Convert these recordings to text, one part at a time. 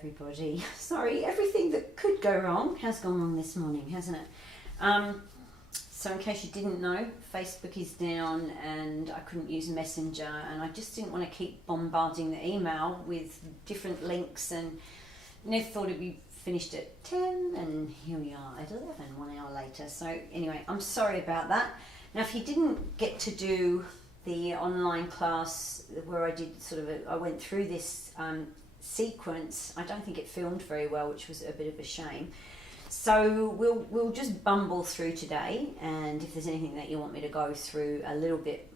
everybody. Sorry, everything that could go wrong has gone wrong this morning, hasn't it? So in case you didn't know, Facebook is down and I couldn't use Messenger, and I just didn't want to keep bombarding the email with different links, and never thought it'd be finished at 10 and here we are at 11, 1 hour later. So anyway, I'm sorry about that. Now if you didn't get to do the online class where I did I went through this sequence, I don't think it filmed very well, which was a bit of a shame. So we'll just bumble through today, and if there's anything that you want me to go through a little bit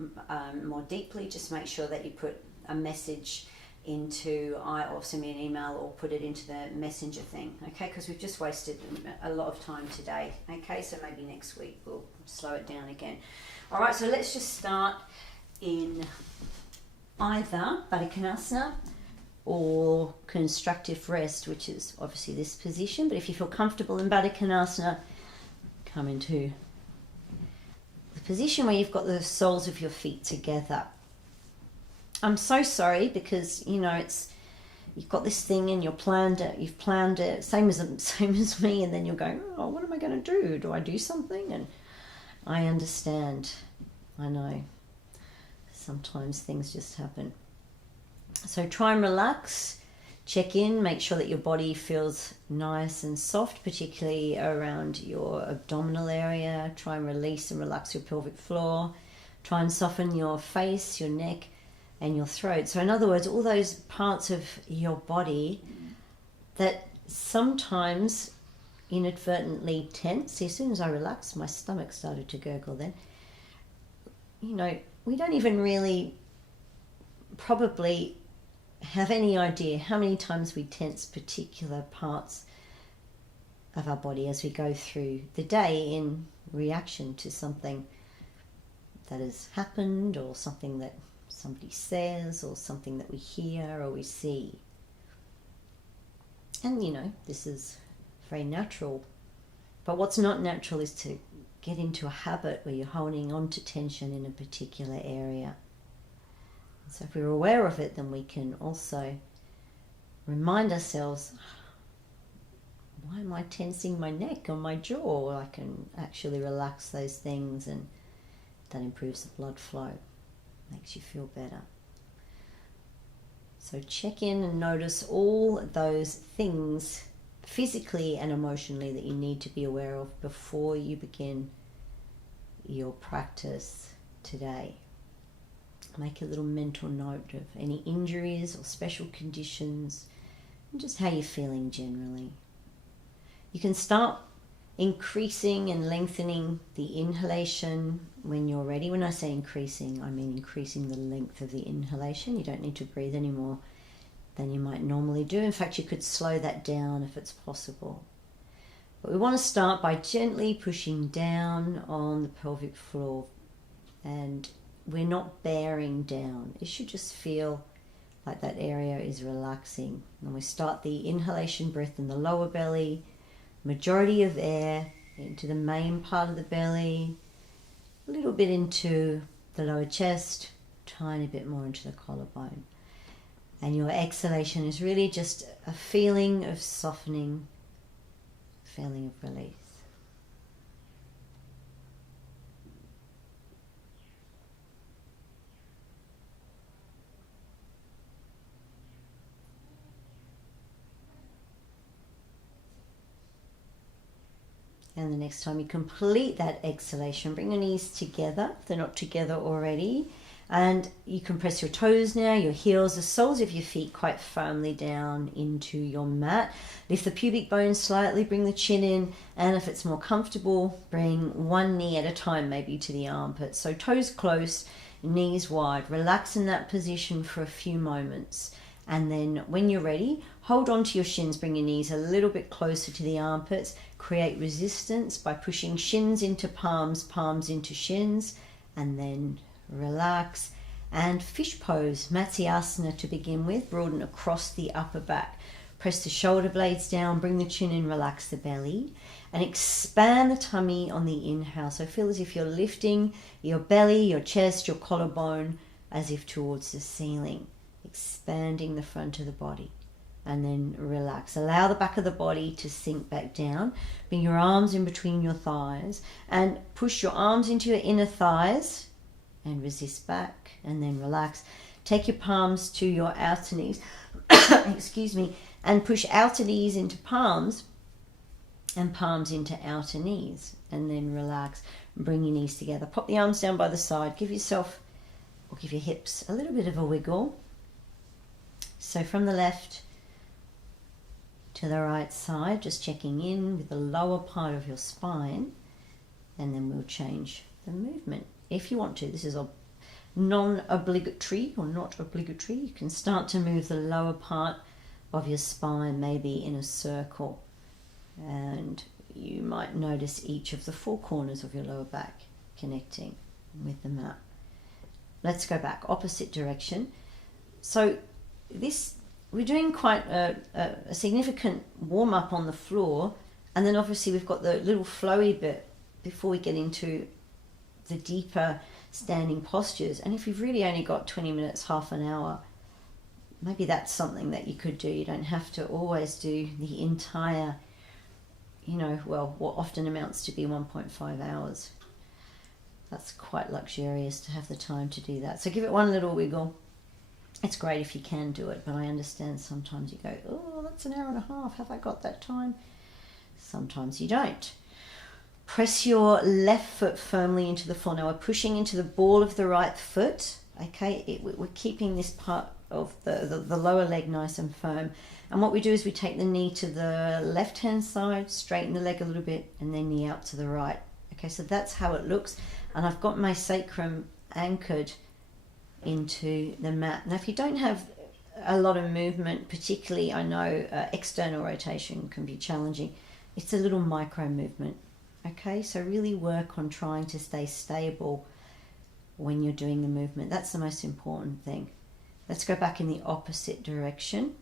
more deeply, just make sure that you put a message into, or send me an email or put it into the messenger thing, okay? Because we've just wasted a lot of time today, okay? So maybe next week we'll slow it down again. All right, so let's just start in either Baddha Konasana or constructive rest, which is obviously this position. But if you feel comfortable in Baddha Konasana, come into the position where you've got the soles of your feet together. I'm so sorry because you've got this thing and you've planned it, same as me, and then you're going, oh, what am I going to do? Do I do something? And I understand. I know. Sometimes things just happen. So try and relax, check in, make sure that your body feels nice and soft, particularly around your abdominal area. Try and release and relax your pelvic floor. Try and soften your face, your neck, and your throat. So in other words, all those parts of your body that sometimes inadvertently tense. See, as soon as I relaxed, my stomach started to gurgle then. We don't even really probably have any idea how many times we tense particular parts of our body as we go through the day in reaction to something that has happened, or something that somebody says, or something that we hear or we see. And this is very natural. But what's not natural is to get into a habit where you're holding on to tension in a particular area. So if we're aware of it, then we can also remind ourselves, why am I tensing my neck or my jaw? I can actually relax those things, and that improves the blood flow, makes you feel better. So check in and notice all those things physically and emotionally that you need to be aware of before you begin your practice today. Make a little mental note of any injuries or special conditions, and just how you're feeling generally. You can start increasing and lengthening the inhalation when you're ready. When I say increasing, I mean increasing the length of the inhalation. You don't need to breathe any more than you might normally do. In fact, you could slow that down if it's possible. But we want to start by gently pushing down on the pelvic floor, and we're not bearing down. It should just feel like that area is relaxing. And we start the inhalation breath in the lower belly, majority of air into the main part of the belly, a little bit into the lower chest, tiny bit more into the collarbone. And your exhalation is really just a feeling of softening, feeling of release. And the next time you complete that exhalation, bring your knees together if they're not together already. And you can press your toes now, your heels, the soles of your feet quite firmly down into your mat. Lift the pubic bone slightly, bring the chin in, and if it's more comfortable, bring one knee at a time, maybe to the armpit. So toes close, knees wide. Relax in that position for a few moments. And then when you're ready, hold on to your shins, bring your knees a little bit closer to the armpits. Create resistance by pushing shins into palms, palms into shins, and then relax. And fish pose, Matsyasana to begin with. Broaden across the upper back. Press the shoulder blades down, bring the chin in, relax the belly, and expand the tummy on the inhale. So feel as if you're lifting your belly, your chest, your collarbone as if towards the ceiling, expanding the front of the body. and then relax. Allow the back of the body to sink back down. Bring your arms in between your thighs and push your arms into your inner thighs and resist back, and then relax. Take your palms to your outer knees, excuse me, and push outer knees into palms and palms into outer knees, and then relax. Bring your knees together. Pop the arms down by the side. Give yourself, or give your hips a little bit of a wiggle. So from the left to the right side, just checking in with the lower part of your spine, and then we'll change the movement. If you want to, this is a non-obligatory or not obligatory. You can start to move the lower part of your spine, maybe in a circle, and you might notice each of the four corners of your lower back connecting with the mat. Let's go back, opposite direction. So this, we're doing quite a significant warm-up on the floor, and then obviously we've got the little flowy bit before we get into the deeper standing postures. And if you've really only got 20 minutes, half an hour, maybe that's something that you could do. You don't have to always do the entire, well, what often amounts to be 1.5 hours. That's quite luxurious to have the time to do that. So give it one little wiggle. It's great if you can do it, but I understand sometimes you go, oh, that's an hour and a half. Have I got that time? Sometimes you don't. Press your left foot firmly into the floor. Now we're pushing into the ball of the right foot. Okay, we're keeping this part of the lower leg nice and firm. And what we do is we take the knee to the left-hand side, straighten the leg a little bit, and then knee out to the right. Okay, so that's how it looks. And I've got my sacrum anchored into the mat. Now, if you don't have a lot of movement, particularly, I know external rotation can be challenging. It's a little micro movement. Okay, so really work on trying to stay stable when you're doing the movement. That's the most important thing. Let's go back in the opposite direction.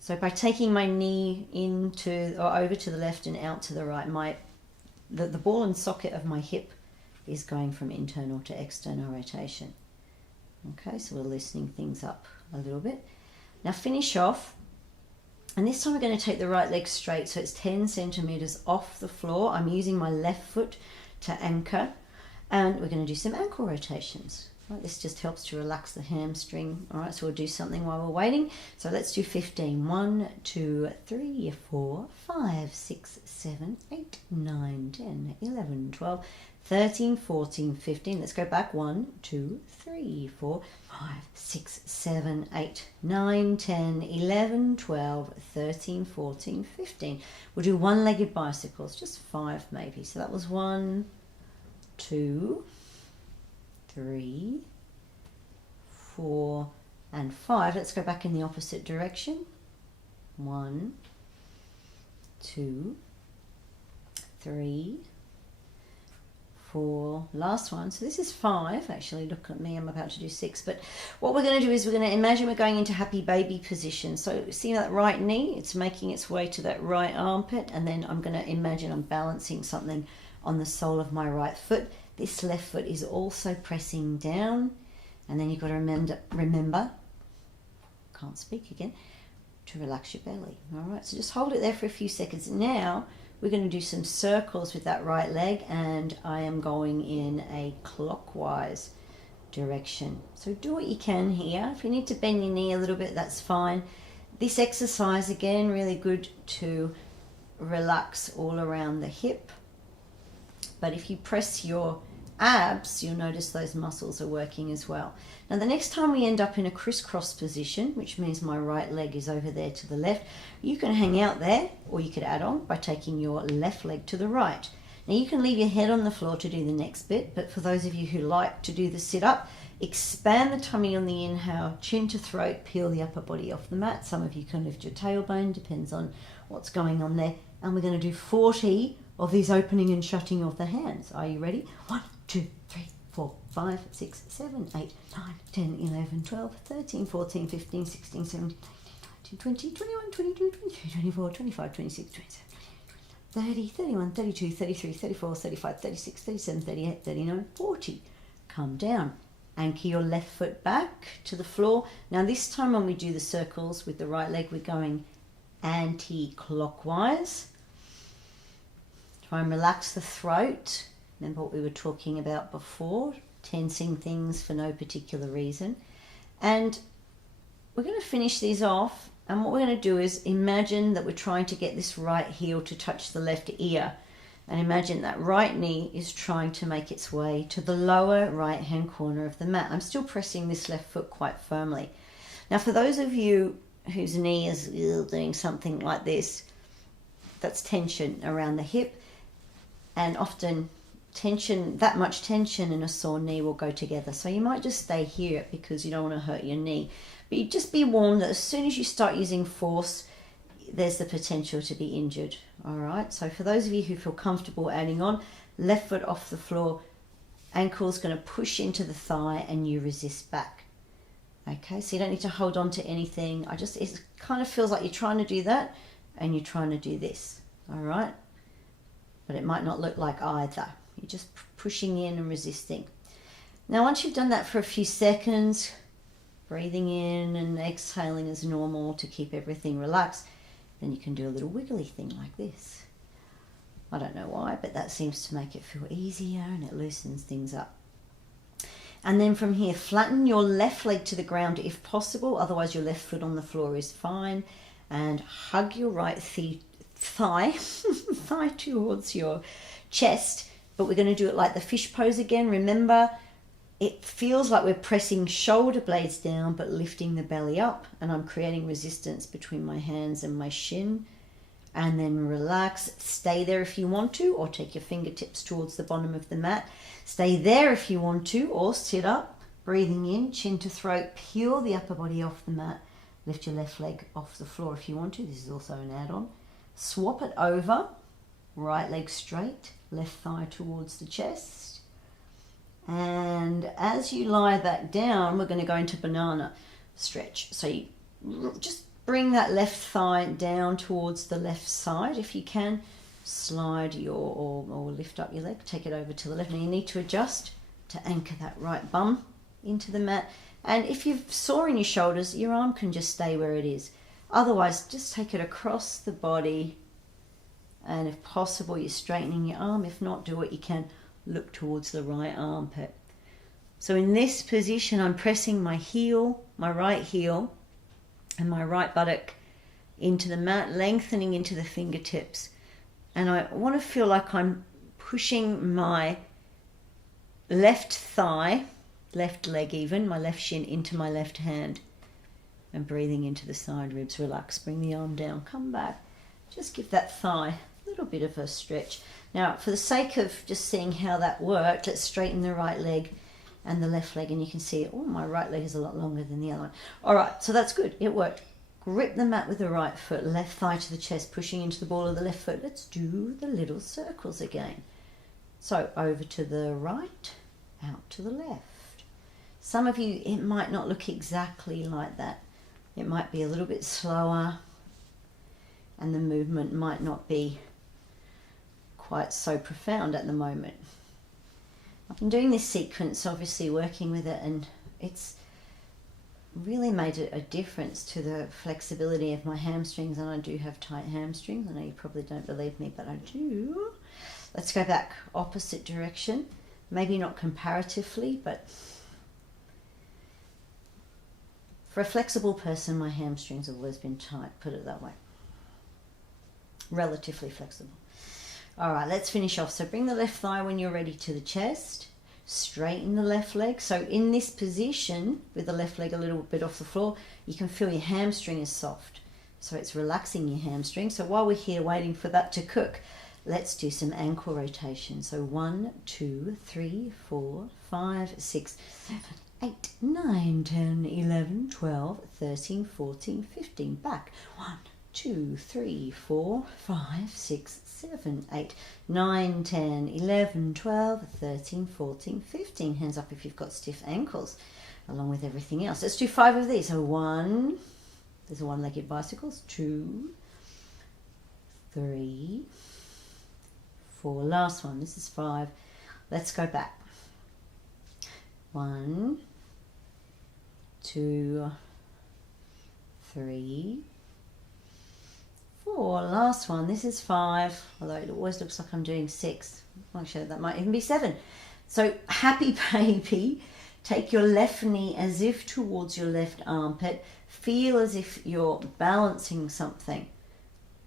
So by taking my knee into or over to the left and out to the right, the ball and socket of my hip is going from internal to external rotation. Okay, so we're loosening things up a little bit. Now finish off. And this time we're going to take the right leg straight, so it's 10 centimeters off the floor. I'm using my left foot to anchor, and we're going to do some ankle rotations. Right, this just helps to relax the hamstring. All right, so we'll do something while we're waiting. So let's do 15. 1, 2, 3, 4, 5, 6, 7, 8, 9, 10, 11, 12, 13, 14, 15. Let's go back. 1, 2, 3, 4, 5, 6, 7, 8, 9, 10, 11, 12, 13, 14, 15. We'll do one-legged bicycles, just 5 maybe. So that was 1, 2, 3, 4, and 5. Let's go back in the opposite direction. 1, 2, 3, 4, last one. So this is 5. Actually, look at me, I'm about to do 6. But what we're going to do is we're going to imagine we're going into happy baby position. So see that right knee? It's making its way to that right armpit, and then I'm going to imagine I'm balancing something on the sole of my right foot. This left foot is also pressing down, and then you've got to remember, can't speak again, to relax your belly. All right, so just hold it there for a few seconds. Now we're going to do some circles with that right leg, and I am going in a clockwise direction. So do what you can here. If you need to bend your knee a little bit, that's fine. This exercise, again, really good to relax all around the hip. But if you press your abs, you'll notice those muscles are working as well. Now the next time we end up in a crisscross position, which means my right leg is over there to the left, you can hang out there, or you could add on by taking your left leg to the right. Now you can leave your head on the floor to do the next bit, but for those of you who like to do the sit-up, expand the tummy on the inhale, chin to throat, peel the upper body off the mat. Some of you can lift your tailbone, depends on what's going on there. And we're going to do 40 of these opening and shutting of the hands. Are you ready? 1, 2, 3, 4, 5, 6, 7, 8, 9, 10, 11, 12, 13, 14, 15, 16, 17, 18, 19, 20, 21, 22, 23, 24, 25, 26, 27, 30, 31, 32, 33, 34, 35, 36, 37, 38, 39, 40. Come down. Anchor your left foot back to the floor. Now this time when we do the circles with the right leg, we're going anti-clockwise. Try and relax the throat. Remember what we were talking about before, tensing things for no particular reason. And we're going to finish these off, and what we're going to do is imagine that we're trying to get this right heel to touch the left ear. And imagine that right knee is trying to make its way to the lower right hand corner of the mat. I'm still pressing this left foot quite firmly. Now for those of you whose knee is doing something like this, that's tension around the hip, and often tension, that much tension and a sore knee will go together. So you might just stay here because you don't want to hurt your knee. But you just be warned that as soon as you start using force, there's the potential to be injured. All right, so for those of you who feel comfortable adding on, left foot off the floor, ankle's going to push into the thigh and you resist back. Okay, so you don't need to hold on to anything. It kind of feels like you're trying to do that and you're trying to do this. All right, but it might not look like either. You're just pushing in and resisting. Now once you've done that for a few seconds, breathing in and exhaling as normal to keep everything relaxed, then you can do a little wiggly thing like this. I don't know why, but that seems to make it feel easier and it loosens things up. And then from here, flatten your left leg to the ground if possible, otherwise your left foot on the floor is fine. And hug your right thigh towards your chest, but we're going to do it like the fish pose again. Remember, it feels like we're pressing shoulder blades down but lifting the belly up, and I'm creating resistance between my hands and my shin. And then relax, stay there if you want to, or take your fingertips towards the bottom of the mat. Stay there if you want to, or sit up, breathing in, chin to throat, peel the upper body off the mat, lift your left leg off the floor if you want to. This is also an add-on. Swap it over, right leg straight, left thigh towards the chest. And as you lie back down, we're going to go into banana stretch. So you just bring that left thigh down towards the left side if you can. Slide or lift up your leg, take it over to the left. Now you need to adjust to anchor that right bum into the mat. And if you're sore in your shoulders, your arm can just stay where it is. Otherwise, just take it across the body. And if possible, you're straightening your arm. If not, do what you can. Look towards the right armpit. So in this position, I'm pressing my heel, my right heel, and my right buttock into the mat, lengthening into the fingertips. And I want to feel like I'm pushing my left thigh, left leg even, my left shin into my left hand. And breathing into the side ribs, relax, bring the arm down, come back. Just give that thigh a little bit of a stretch. Now, for the sake of just seeing how that worked, let's straighten the right leg and the left leg, and you can see, oh, my right leg is a lot longer than the other one. All right, so that's good. It worked. Grip the mat with the right foot, left thigh to the chest, pushing into the ball of the left foot. Let's do the little circles again. So over to the right, out to the left. Some of you, it might not look exactly like that. It might be a little bit slower, and the movement might not be quite so profound at the moment. I've been doing this sequence, obviously working with it, and it's really made a difference to the flexibility of my hamstrings, and I do have tight hamstrings. I know you probably don't believe me, but I do. Let's go back opposite direction. Maybe not comparatively, but for a flexible person, my hamstrings have always been tight, put it that way. Relatively flexible. All right, let's finish off. So bring the left thigh when you're ready to the chest. Straighten the left leg. So in this position, with the left leg a little bit off the floor, you can feel your hamstring is soft. So it's relaxing your hamstring. So while we're here waiting for that to cook, let's do some ankle rotation. So 1, 2, 3, 4, 5, 6, 7, 8, 9, 10, 11, 12, 13, 14, 15. Back. 1, 2, 3, 4, 5, 6, 7, 8, 9, 10, 11, 12, 13, 14, 15. Hands up if you've got stiff ankles, along with everything else. Let's do 5 of these. So 1, there's a one-legged bicycles. 2, 3, 4. Last one. This is 5. Let's go back. 1, 2, 3, 4. Last one. This is 5, although it always looks like I'm doing 6. Actually, that might even be 7. So happy baby. Take your left knee as if towards your left armpit. Feel as if you're balancing something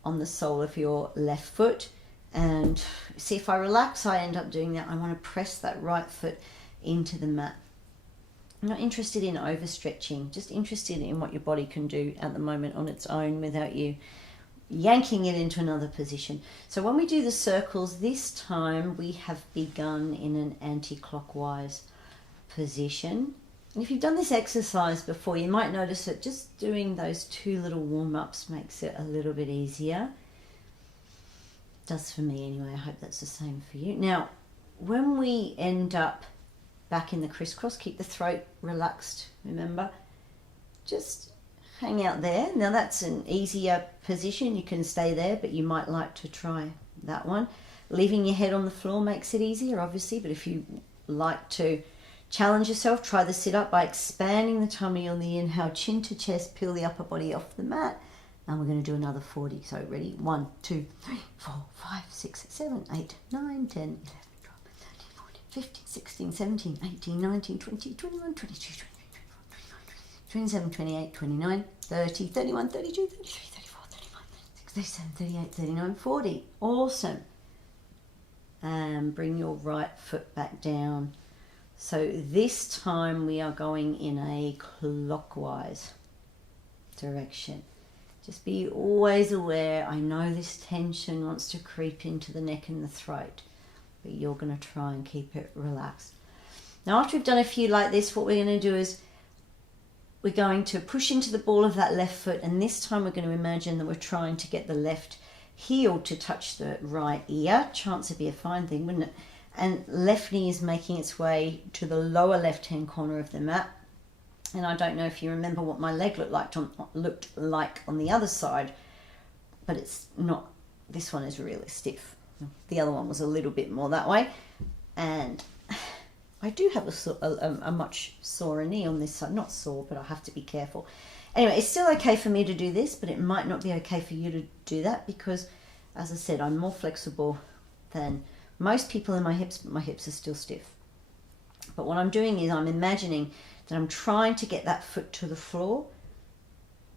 on the sole of your left foot. And see, if I relax, I end up doing that. I want to press that right foot into the mat. I'm not interested in overstretching, just interested in what your body can do at the moment on its own without you yanking it into another position. So when we do the circles, this time we have begun in an anti-clockwise position. And if you've done this exercise before, you might notice that just doing those 2 little warm-ups makes it a little bit easier. Does for me anyway. I hope that's the same for you. Now, when we end up back in the crisscross, keep the throat relaxed, remember. Just hang out there. Now that's an easier position. You can stay there, but you might like to try that one. Leaving your head on the floor makes it easier, obviously, but if you like to challenge yourself, try the sit-up by expanding the tummy on the inhale, chin to chest, peel the upper body off the mat. And we're going to do another 40. So ready? 1, 2, 3, 4, 5, 6, 7, 8, 9, 10, 11, 12, 13, 14, 15, 16, 17, 18, 19, 20, 21, 22, 23, 24, 27, 28, 29, 30, 31, 32, 33, 34, 35, 36, 37, 38, 39, 40. Awesome. And bring your right foot back down. So this time we are going in a clockwise direction. Just be always aware. I know this tension wants to creep into the neck and the throat, but you're going to try and keep it relaxed. Now, after we've done a few like this, what we're going to do is we're going to push into the ball of that left foot, and this time we're going to imagine that we're trying to get the left heel to touch the right ear. Chance would be a fine thing, wouldn't it? And left knee is making its way to the lower left-hand corner of the mat. And I don't know if you remember what my leg looked like on the other side, but it's not. This one is really stiff. The other one was a little bit more that way. And I do have a much sorer knee on this side. Not sore, but I have to be careful. Anyway, it's still okay for me to do this, but it might not be okay for you to do that because, as I said, I'm more flexible than most people in my hips, but my hips are still stiff. But what I'm doing is I'm imagining that I'm trying to get that foot to the floor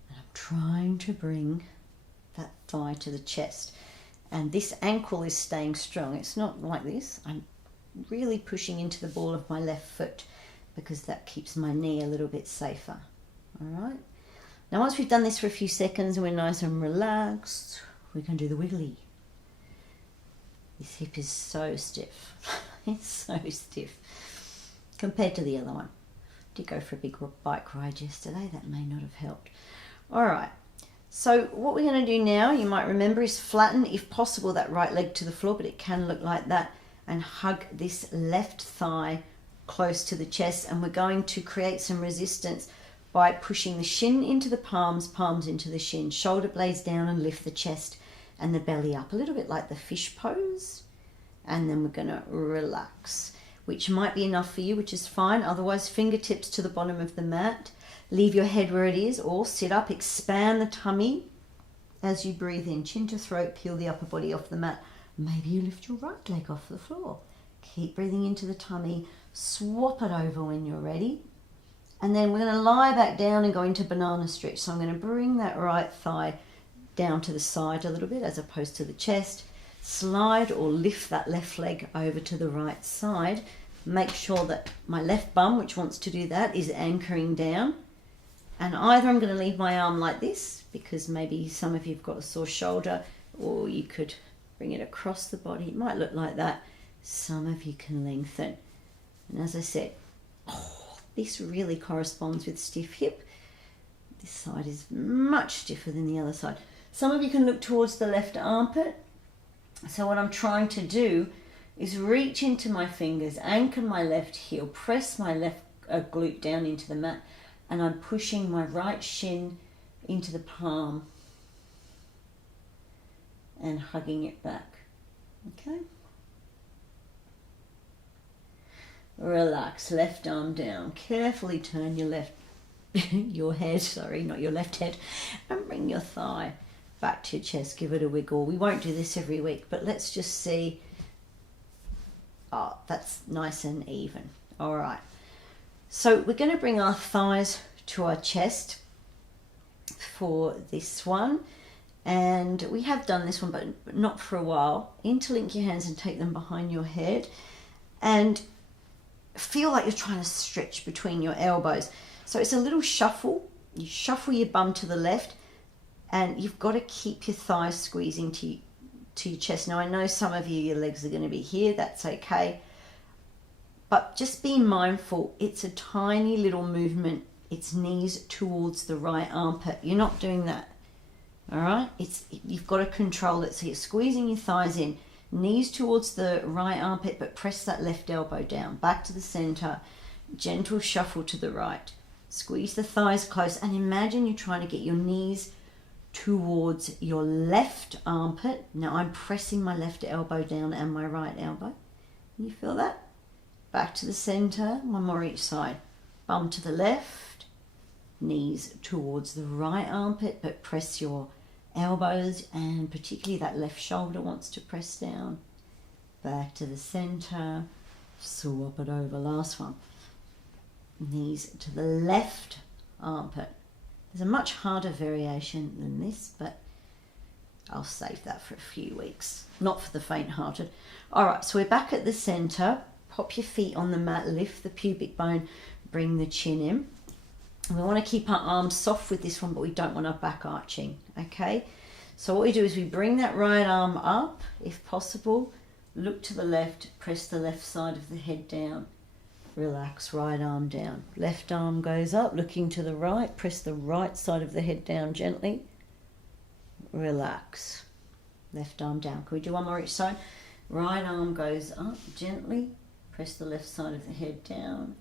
and I'm trying to bring that thigh to the chest. And this ankle is staying strong. It's not like this. I'm really pushing into the ball of my left foot because that keeps my knee a little bit safer. All right. Now, once we've done this for a few seconds and we're nice and relaxed, we can do the wiggly. This hip is so stiff. It's so stiff compared to the other one. Did go for a big bike ride yesterday. That may not have helped. All right. So what we're going to do now, you might remember, is flatten, if possible, that right leg to the floor, but it can look like that, and hug this left thigh close to the chest. And we're going to create some resistance by pushing the shin into the palms, palms into the shin, shoulder blades down, and lift the chest and the belly up, a little bit like the fish pose. And then we're going to relax, which might be enough for you, which is fine. Otherwise, fingertips to the bottom of the mat. Leave your head where it is, or sit up, expand the tummy as you breathe in. Chin to throat, peel the upper body off the mat. Maybe you lift your right leg off the floor. Keep breathing into the tummy. Swap it over when you're ready. And then we're going to lie back down and go into banana stretch. So I'm going to bring that right thigh down to the side a little bit as opposed to the chest. Slide or lift that left leg over to the right side. Make sure that my left bum, which wants to do that, is anchoring down. And either I'm going to leave my arm like this, because maybe some of you have got a sore shoulder, or you could bring it across the body. It might look like that. Some of you can lengthen. And as I said, this really corresponds with stiff hip. This side is much stiffer than the other side. Some of you can look towards the left armpit. So what I'm trying to do is reach into my fingers, anchor my left heel, press my left glute down into the mat, and I'm pushing my right shin into the palm and hugging it back. Okay? Relax, left arm down. Carefully turn your left, your head, sorry, not your left head, and bring your thigh back to your chest. Give it a wiggle. We won't do this every week, but let's just see. Oh, that's nice and even. All right. So we're going to bring our thighs to our chest for this one. And we have done this one, but not for a while. Interlink your hands and take them behind your head. And feel like you're trying to stretch between your elbows. So it's a little shuffle. You shuffle your bum to the left, and you've got to keep your thighs squeezing to your chest. Now, I know some of you, your legs are going to be here. That's okay. But just be mindful, it's a tiny little movement. It's knees towards the right armpit. You're not doing that. All right? You've got to control it. So you're squeezing your thighs in. Knees towards the right armpit, but press that left elbow down. Back to the center. Gentle shuffle to the right. Squeeze the thighs close. And imagine you're trying to get your knees towards your left armpit. Now I'm pressing my left elbow down and my right elbow. Can you feel that? Back to the center. One more each side. Bum to the left. Knees towards the right armpit, but press your elbows, and particularly that left shoulder wants to press down. Back to the center. Swap it over. Last one. Knees to the left armpit. There's a much harder variation than this, but I'll save that for a few weeks. Not for the faint-hearted. All right, so we're back at the center. Pop your feet on the mat, lift the pubic bone, bring the chin in. We want to keep our arms soft with this one, but we don't want our back arching, okay? So what we do is we bring that right arm up, if possible. Look to the left, press the left side of the head down. Relax, right arm down. Left arm goes up, looking to the right. Press the right side of the head down gently. Relax. Left arm down. Can we do one more each side? Right arm goes up gently. Press the left side of the head down.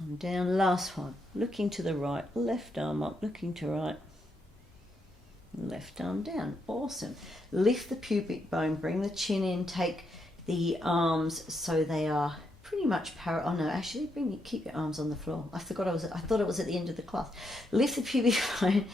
Arm down. Last one. Looking to the right. Left arm up, looking to right. Left arm down. Awesome. Lift the pubic bone. Bring the chin in. Take the arms so they are pretty much parallel. Oh no, actually, keep your arms on the floor. I thought it was at the end of the class. Lift the pubic bone.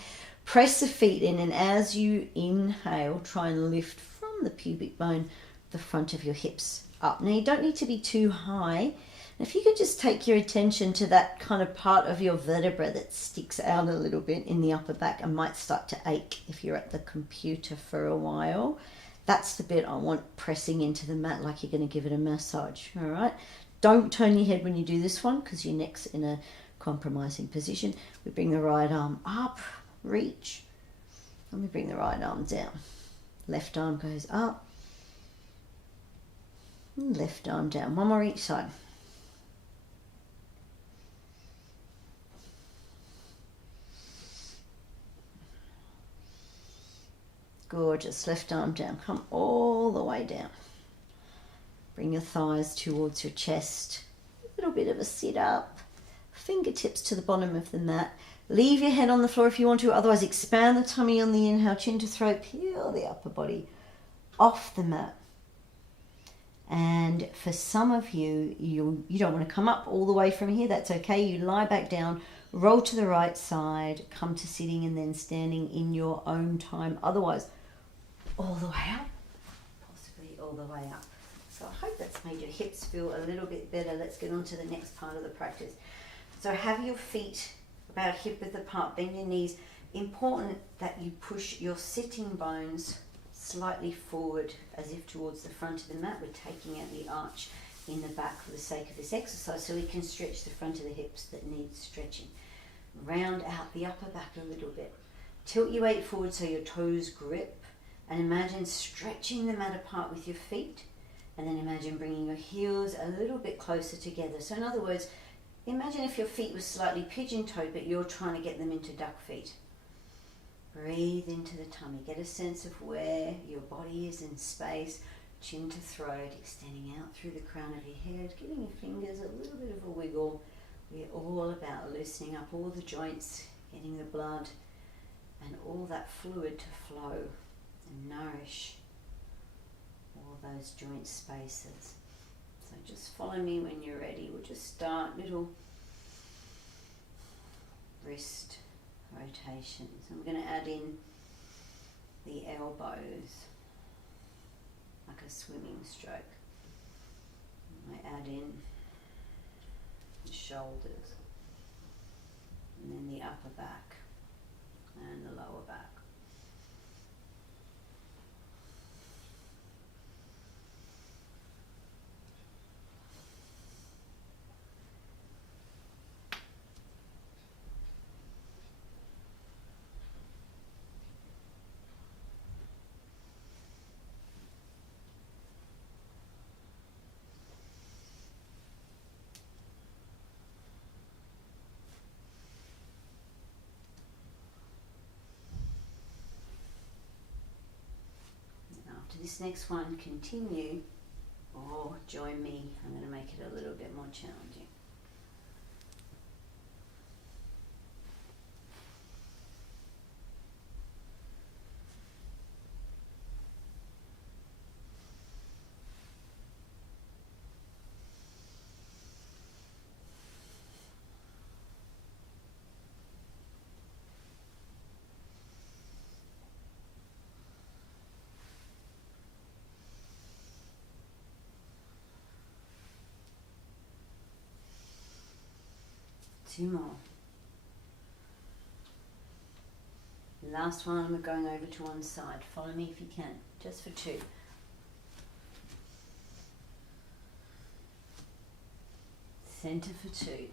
Press the feet in, and as you inhale, try and lift from the pubic bone the front of your hips up. Now, you don't need to be too high. If you could just take your attention to that kind of part of your vertebra that sticks out a little bit in the upper back and might start to ache if you're at the computer for a while. That's the bit I want pressing into the mat like you're going to give it a massage, all right? Don't turn your head when you do this one because your neck's in a compromising position. We bring the right arm up, reach, and we bring the right arm down. Left arm goes up, and left arm down. One more each side. Gorgeous. Left arm down. Come all the way down. Bring your thighs towards your chest. A little bit of a sit up. Fingertips to the bottom of the mat. Leave your head on the floor if you want to. Otherwise, expand the tummy on the inhale. Chin to throat. Peel the upper body off the mat. And for some of you, you don't want to come up all the way from here. That's okay. You lie back down. Roll to the right side. Come to sitting and then standing in your own time. Otherwise, all the way up, possibly all the way up. So I hope that's made your hips feel a little bit better. Let's get on to the next part of the practice. So have your feet about hip width apart, bend your knees. Important that you push your sitting bones slightly forward as if towards the front of the mat. We're taking out the arch in the back for the sake of this exercise so we can stretch the front of the hips that need stretching. Round out the upper back a little bit. Tilt your weight forward so your toes grip. And imagine stretching the mat apart with your feet. And then imagine bringing your heels a little bit closer together. So in other words, imagine if your feet were slightly pigeon-toed, but you're trying to get them into duck feet. Breathe into the tummy. Get a sense of where your body is in space. Chin to throat, extending out through the crown of your head. Giving your fingers a little bit of a wiggle. We're all about loosening up all the joints, getting the blood and all that fluid to flow and nourish all those joint spaces. So just follow me when you're ready. We'll just start little wrist rotations. I'm going to add in the elbows like a swimming stroke. I add in the shoulders and then the upper back and the lower back. After this next one, continue or join me. I'm going to make it a little bit more challenging. Two more. Last one, we're going over to one side. Follow me if you can, just for two. Center for two.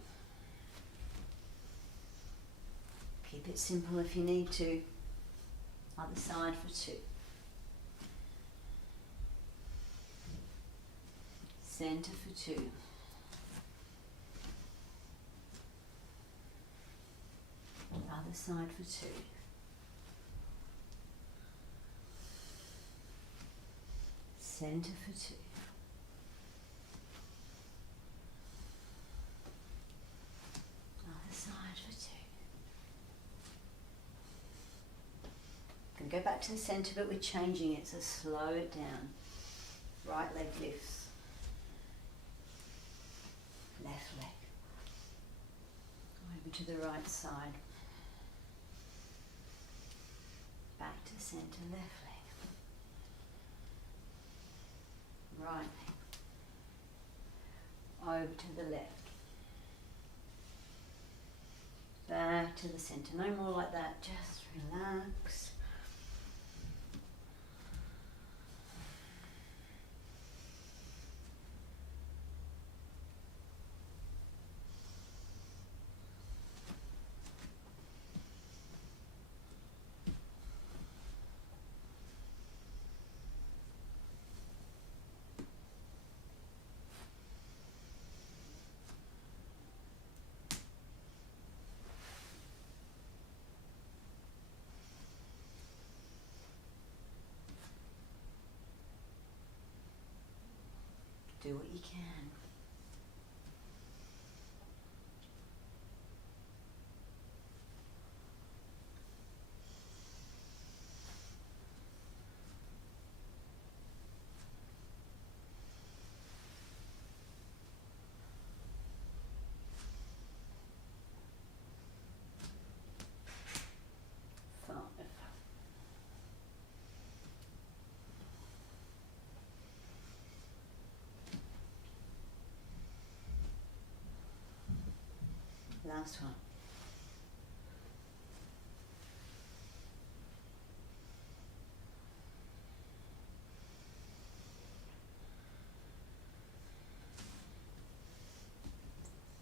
Keep it simple if you need to. Other side for two. Center for two. Other side for two. Center for two. Other side for two. Going to go back to the center, but we're changing it, so slow it down. Right leg lifts. Left leg. Over to the right side. Back to the centre, left leg. Right leg. Over to the left. Back to the centre. No more like that, just relax. Do what you can. Last one.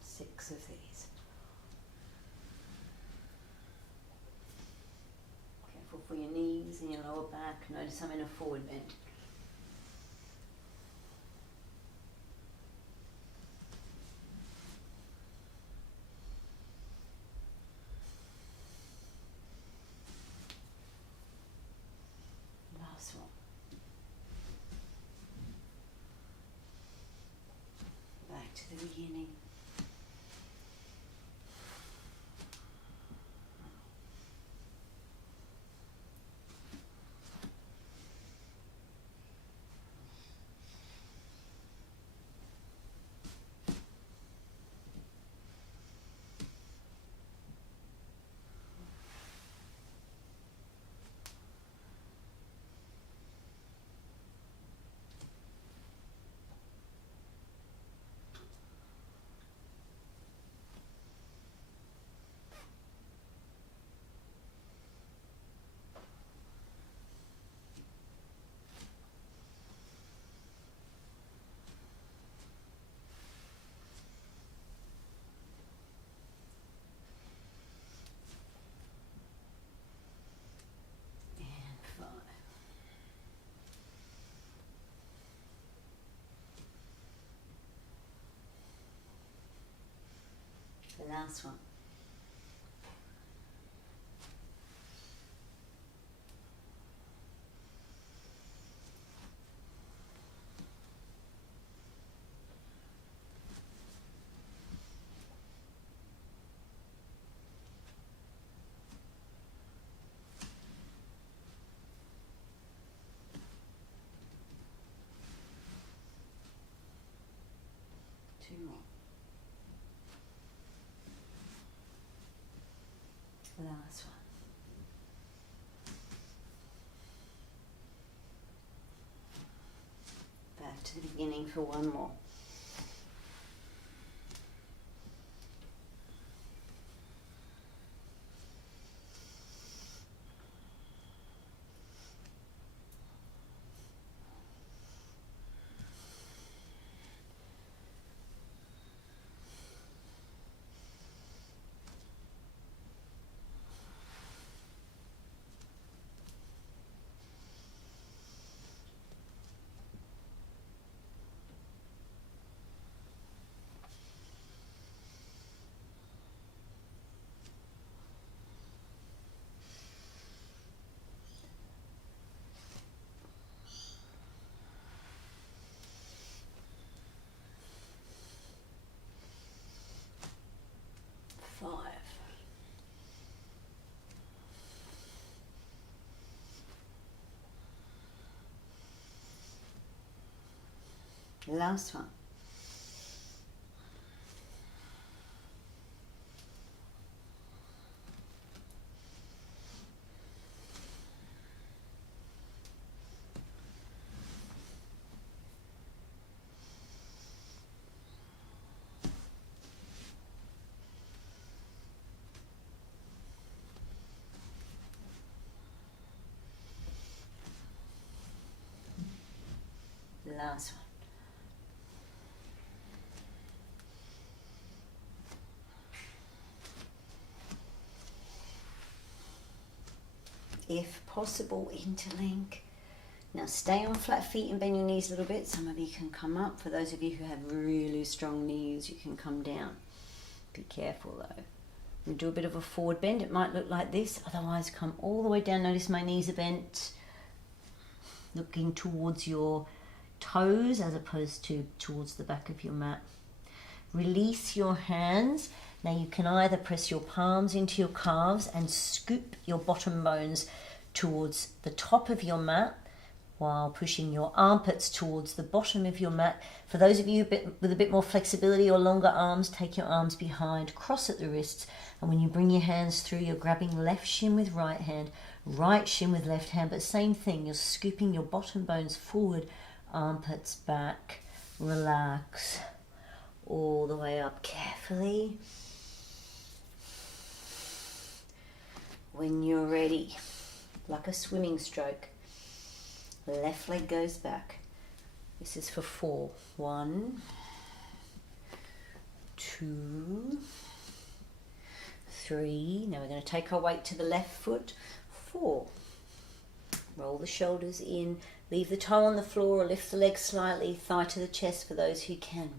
Six of these. Careful for your knees and your lower back. Notice I'm in a forward bend. Last one. Back to the beginning. Last one. Two more. Last one. Back to the beginning for one more. Five. Last one. Last one. If possible, interlink. Now stay on flat feet and bend your knees a little bit. Some of you can come up. For those of you who have really strong knees, you can come down. Be careful though. And do a bit of a forward bend. It might look like this. Otherwise, come all the way down. Notice my knees are bent. Looking towards your toes as opposed to towards the back of your mat. Release your hands. Now you can either press your palms into your calves and scoop your bottom bones towards the top of your mat while pushing your armpits towards the bottom of your mat. For those of you with a bit more flexibility or longer arms, take your arms behind, cross at the wrists, and when you bring your hands through, you're grabbing left shin with right hand, right shin with left hand, but same thing, you're scooping your bottom bones forward, armpits back, relax, all the way up carefully. When you're ready, like a swimming stroke, left leg goes back. This is for 4. 1, 2, 3. Now we're going to take our weight to the left foot. 4. Roll the shoulders in. Leave the toe on the floor or lift the leg slightly, thigh to the chest for those who can.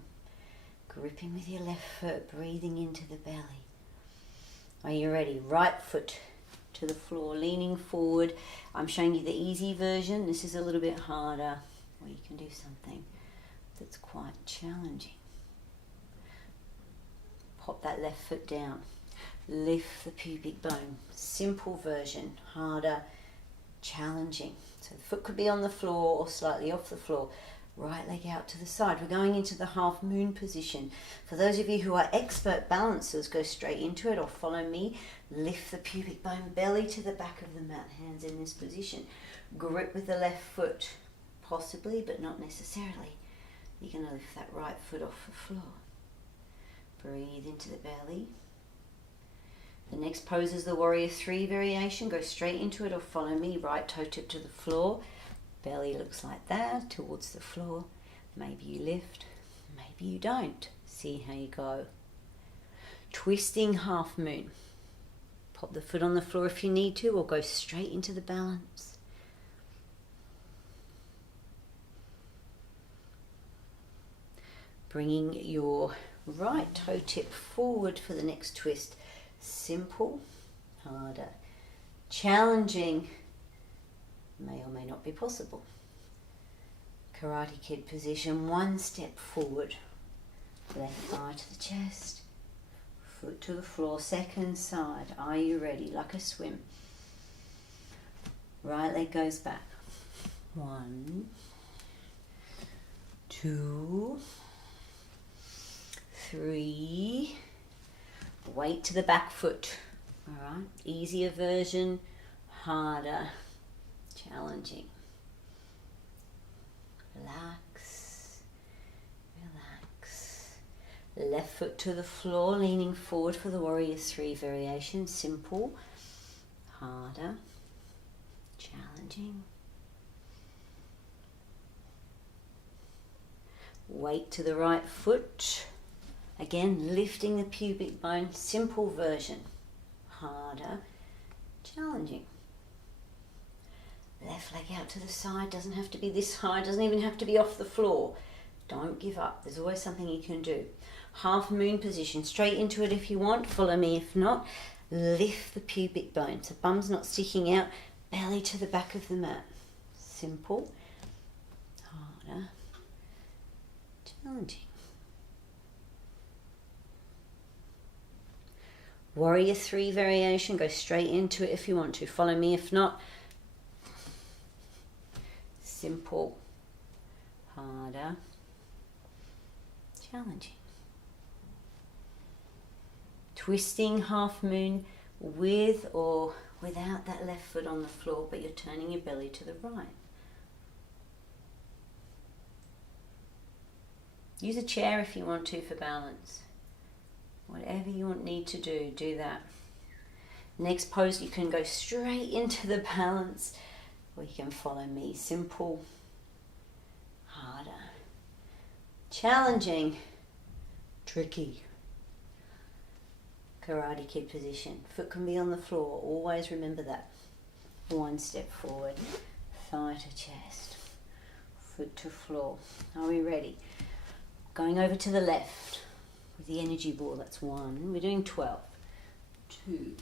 Gripping with your left foot, breathing into the belly. Are you ready? Right foot to the floor, leaning forward. I'm showing you the easy version. This is a little bit harder, or you can do something that's quite challenging. Pop that left foot down. Lift the pubic bone. Simple version, harder, challenging. So the foot could be on the floor or slightly off the floor. Right leg out to the side. We're going into the half moon position. For those of you who are expert balancers, go straight into it or follow me. Lift the pubic bone, belly to the back of the mat, hands in this position. Grip with the left foot, possibly, but not necessarily. You're going to lift that right foot off the floor. Breathe into the belly. The next pose is the Warrior 3 variation. Go straight into it or follow me. Right toe tip to the floor. Belly looks like that, towards the floor. Maybe you lift, maybe you don't. See how you go. Twisting half moon. Pop the foot on the floor if you need to, or go straight into the balance. Bringing your Right toe tip forward for the next twist. Simple, harder, challenging, may or may not be possible. Karate Kid position, one step forward, left thigh to the chest, foot to the floor, second side. Are you ready? Like a swim. Right leg goes back. 1, 2, 3. Weight to the back foot. All right. Easier version, harder, challenging. Relax, relax. Left foot to the floor, leaning forward for the Warrior 3 variation. Simple, harder, challenging. Weight to the right foot. Again, lifting the pubic bone. Simple version, harder, challenging. Left leg out to the side, doesn't have to be this high, doesn't even have to be off the floor. Don't give up, there's always something you can do. Half moon position, straight into it if you want, follow me if not. Lift the pubic bone, so bum's not sticking out, belly to the back of the mat. Simple, harder, challenging. Warrior 3 variation, go straight into it if you want to, follow me if not. Simple, harder, challenging. Twisting half moon with or without that left foot on the floor, but you're turning your belly to the right. Use a chair if you want to for balance. Whatever you need to do, do that. Next pose, you can go straight into the balance, or you can follow me. Simple, harder, challenging, tricky. Karate Kid position. Foot can be on the floor. Always remember that. One step forward, thigh to chest, foot to floor. Are we ready? Going over to the left with the energy ball. That's 1. We're doing 12. 2,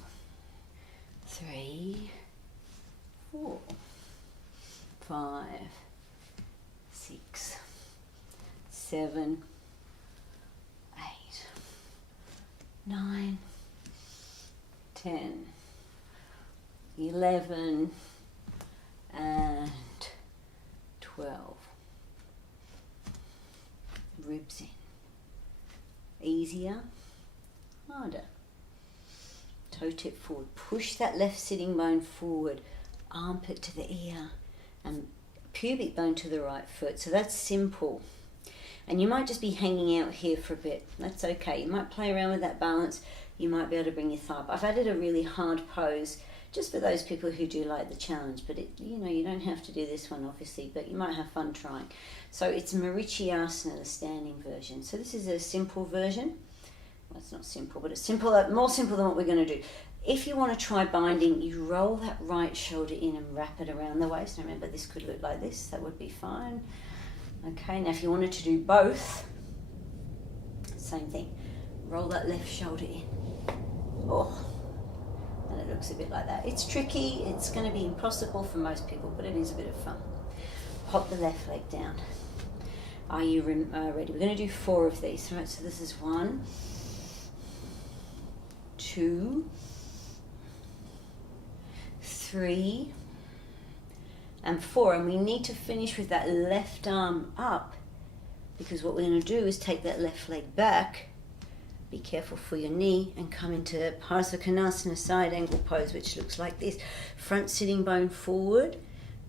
3, 4, 5, 6, 7, 8, 9, 10, 11, and 12. Ribs in. Easier, harder. Toe tip forward. Push that left sitting bone forward. Armpit to the ear. And pubic bone to the right foot. So that's simple. And you might just be hanging out here for a bit. That's okay. You might play around with that balance. You might be able to bring your thigh up. I've added a really hard pose just for those people who do like the challenge. But you don't have to do this one obviously, but you might have fun trying. So it's Marichiasana, the standing version. So this is a simple version. Well, it's not simple, but it's simple, more simple than what we're going to do. If you want to try binding, you roll that right shoulder in and wrap it around the waist. Now remember, this could look like this. That would be fine. Okay, now if you wanted to do both, same thing. Roll that left shoulder in. Oh, and it looks a bit like that. It's tricky. It's going to be impossible for most people, but it is a bit of fun. Pop the left leg down. Are you ready? We're going to do 4 of these. Right, so this is 1, 2, 3, and 4. And we need to finish with that left arm up, because what we're going to do is take that left leg back. Be careful for your knee and come into Parsvakonasana side angle pose, which looks like this. Front sitting bone forward.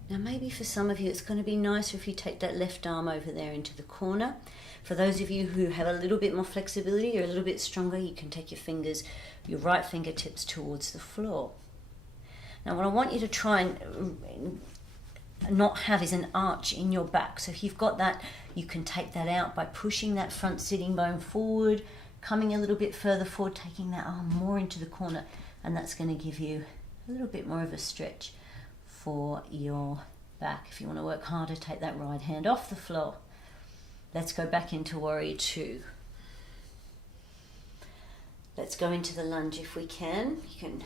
Now maybe for some of you it's going to be nicer if you take that left arm over there into the corner. For those of you who have a little bit more flexibility or a little bit stronger, you can take your fingers, your right fingertips towards the floor. Now what I want you to try and not have is an arch in your back. So if you've got that, you can take that out by pushing that front sitting bone forward, coming a little bit further forward, taking that arm more into the corner, and that's going to give you a little bit more of a stretch for your back. If you want to work harder, take that right hand off the floor. Let's go back into Warrior 2. Let's go into the lunge if we can. You can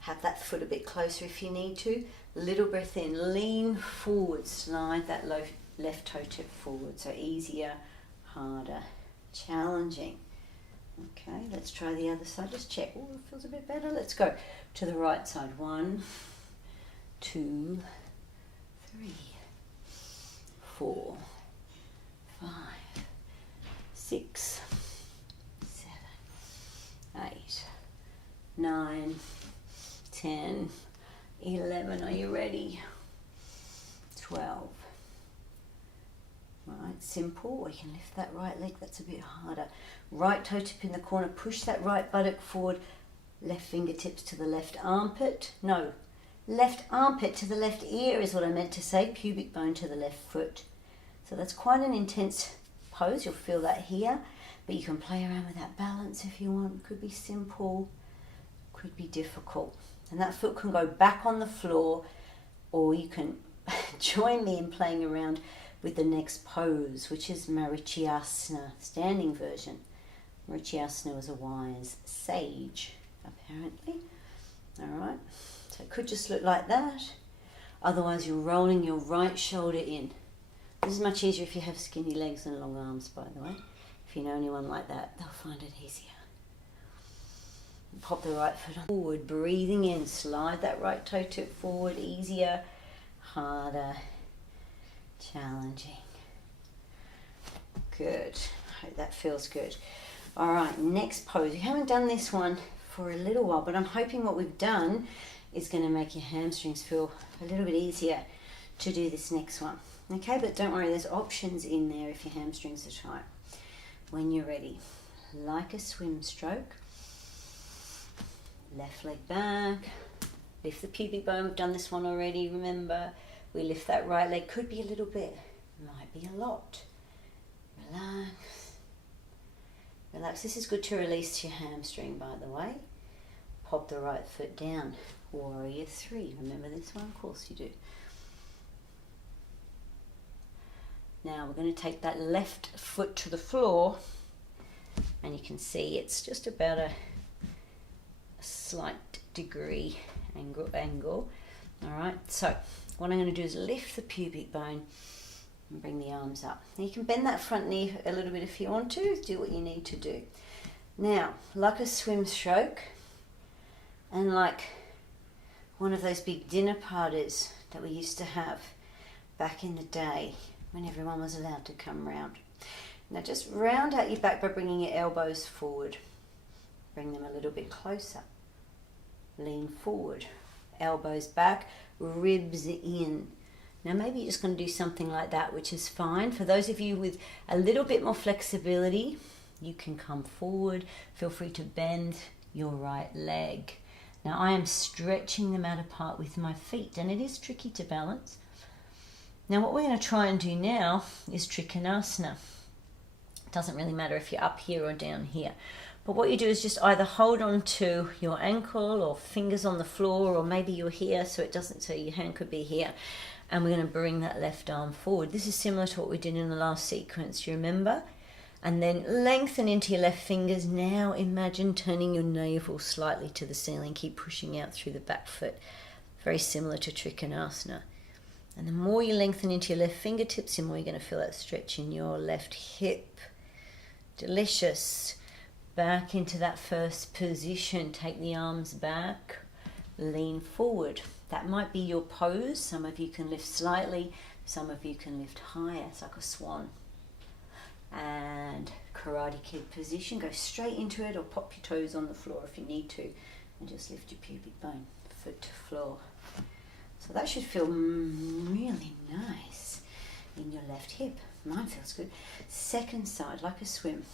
have that foot a bit closer if you need to. Little breath in, lean forward, slide that left toe tip forward. So easier, harder, challenging. Okay, let's try the other side. Just check. Oh, it feels a bit better. Let's go to the right side. 1, 2, 3, 4, 5, 6, 7, 8, 9, 10, 11. Are you ready? 12. Right, simple. We can lift that right leg. That's a bit harder. Right toe tip in the corner. Push that right buttock forward. Left fingertips to the left armpit. No, left armpit to the left ear is what I meant to say. Pubic bone to the left foot. So that's quite an intense pose. You'll feel that here. But you can play around with that balance if you want. Could be simple. Could be difficult. And that foot can go back on the floor, or you can join me in playing around with the next pose, which is Marichyasana, standing version. Marichyasana was a wise sage, apparently. All right, so it could just look like that. Otherwise, you're rolling your right shoulder in. This is much easier if you have skinny legs and long arms, by the way. If you know anyone like that, they'll find it easier. Pop the right foot on forward, breathing in, slide that right toe tip forward, easier, harder, challenging. Good. Hope that feels good. All right, next pose. We haven't done this one for a little while, but I'm hoping what we've done is going to make your hamstrings feel a little bit easier to do this next one. Okay, but don't worry, there's options in there if your hamstrings are tight. When you're ready, like a swim stroke. Left leg back, lift the pubic bone. We've done this one already, remember. We lift that right leg, could be a little bit, might be a lot. Relax. Relax. This is good to release your hamstring, by the way. Pop the right foot down. Warrior 3. Remember this one? Of course you do. Now we're going to take that left foot to the floor, and you can see it's just about a slight degree angle. All right, so what I'm going to do is lift the pubic bone and bring the arms up. Now you can bend that front knee a little bit if you want to. Do what you need to do. Now, like a swim stroke, and like one of those big dinner parties that we used to have back in the day when everyone was allowed to come round. Now just round out your back by bringing your elbows forward. Bring them a little bit closer. Lean forward. Elbows back, ribs in. Now maybe you're just going to do something like that, which is fine. For those of you with a little bit more flexibility, you can come forward. Feel free to bend your right leg. Now I am stretching them out apart with my feet, and it is tricky to balance. Now what we're going to try and do now is Trikonasana. It doesn't really matter if you're up here or down here. But what you do is just either hold on to your ankle or fingers on the floor, or maybe you're here so it doesn't, so your hand could be here. And we're going to bring that left arm forward. This is similar to what we did in the last sequence, do you remember? And then lengthen into your left fingers. Now imagine turning your navel slightly to the ceiling. Keep pushing out through the back foot. Very similar to Trikonasana. And the more you lengthen into your left fingertips, the more you're going to feel that stretch in your left hip. Delicious. Back into that first position. Take the arms back. Lean forward. That might be your pose. Some of you can lift slightly. Some of you can lift higher. It's like a swan. And Karate Kid position. Go straight into it, or pop your toes on the floor if you need to. And just lift your pubic bone. Foot to floor. So that should feel really nice in your left hip. Mine feels good. Second side, like a swim.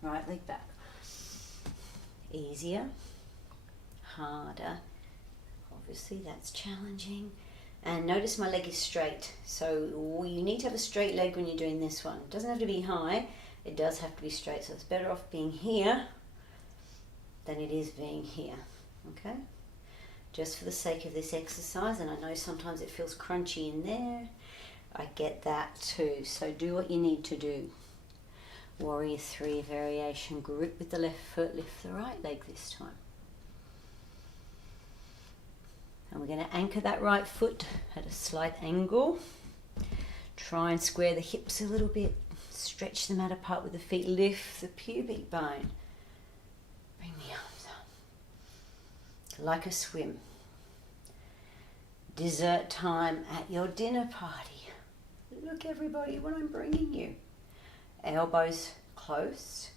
Right leg back. Easier. Harder. Obviously that's challenging. And notice my leg is straight. So you need to have a straight leg when you're doing this one. It doesn't have to be high. It does have to be straight. So it's better off being here than it is being here. Okay? Just for the sake of this exercise. And I know sometimes it feels crunchy in there. I get that too. So do what you need to do. Warrior 3 variation. Grip with the left foot, lift the right leg this time. And we're going to anchor that right foot at a slight angle. Try and square the hips a little bit. Stretch the mat apart with the feet. Lift the pubic bone. Bring the arms up. Like a swim. Dessert time at your dinner party. Look everybody what I'm bringing you. Elbows close.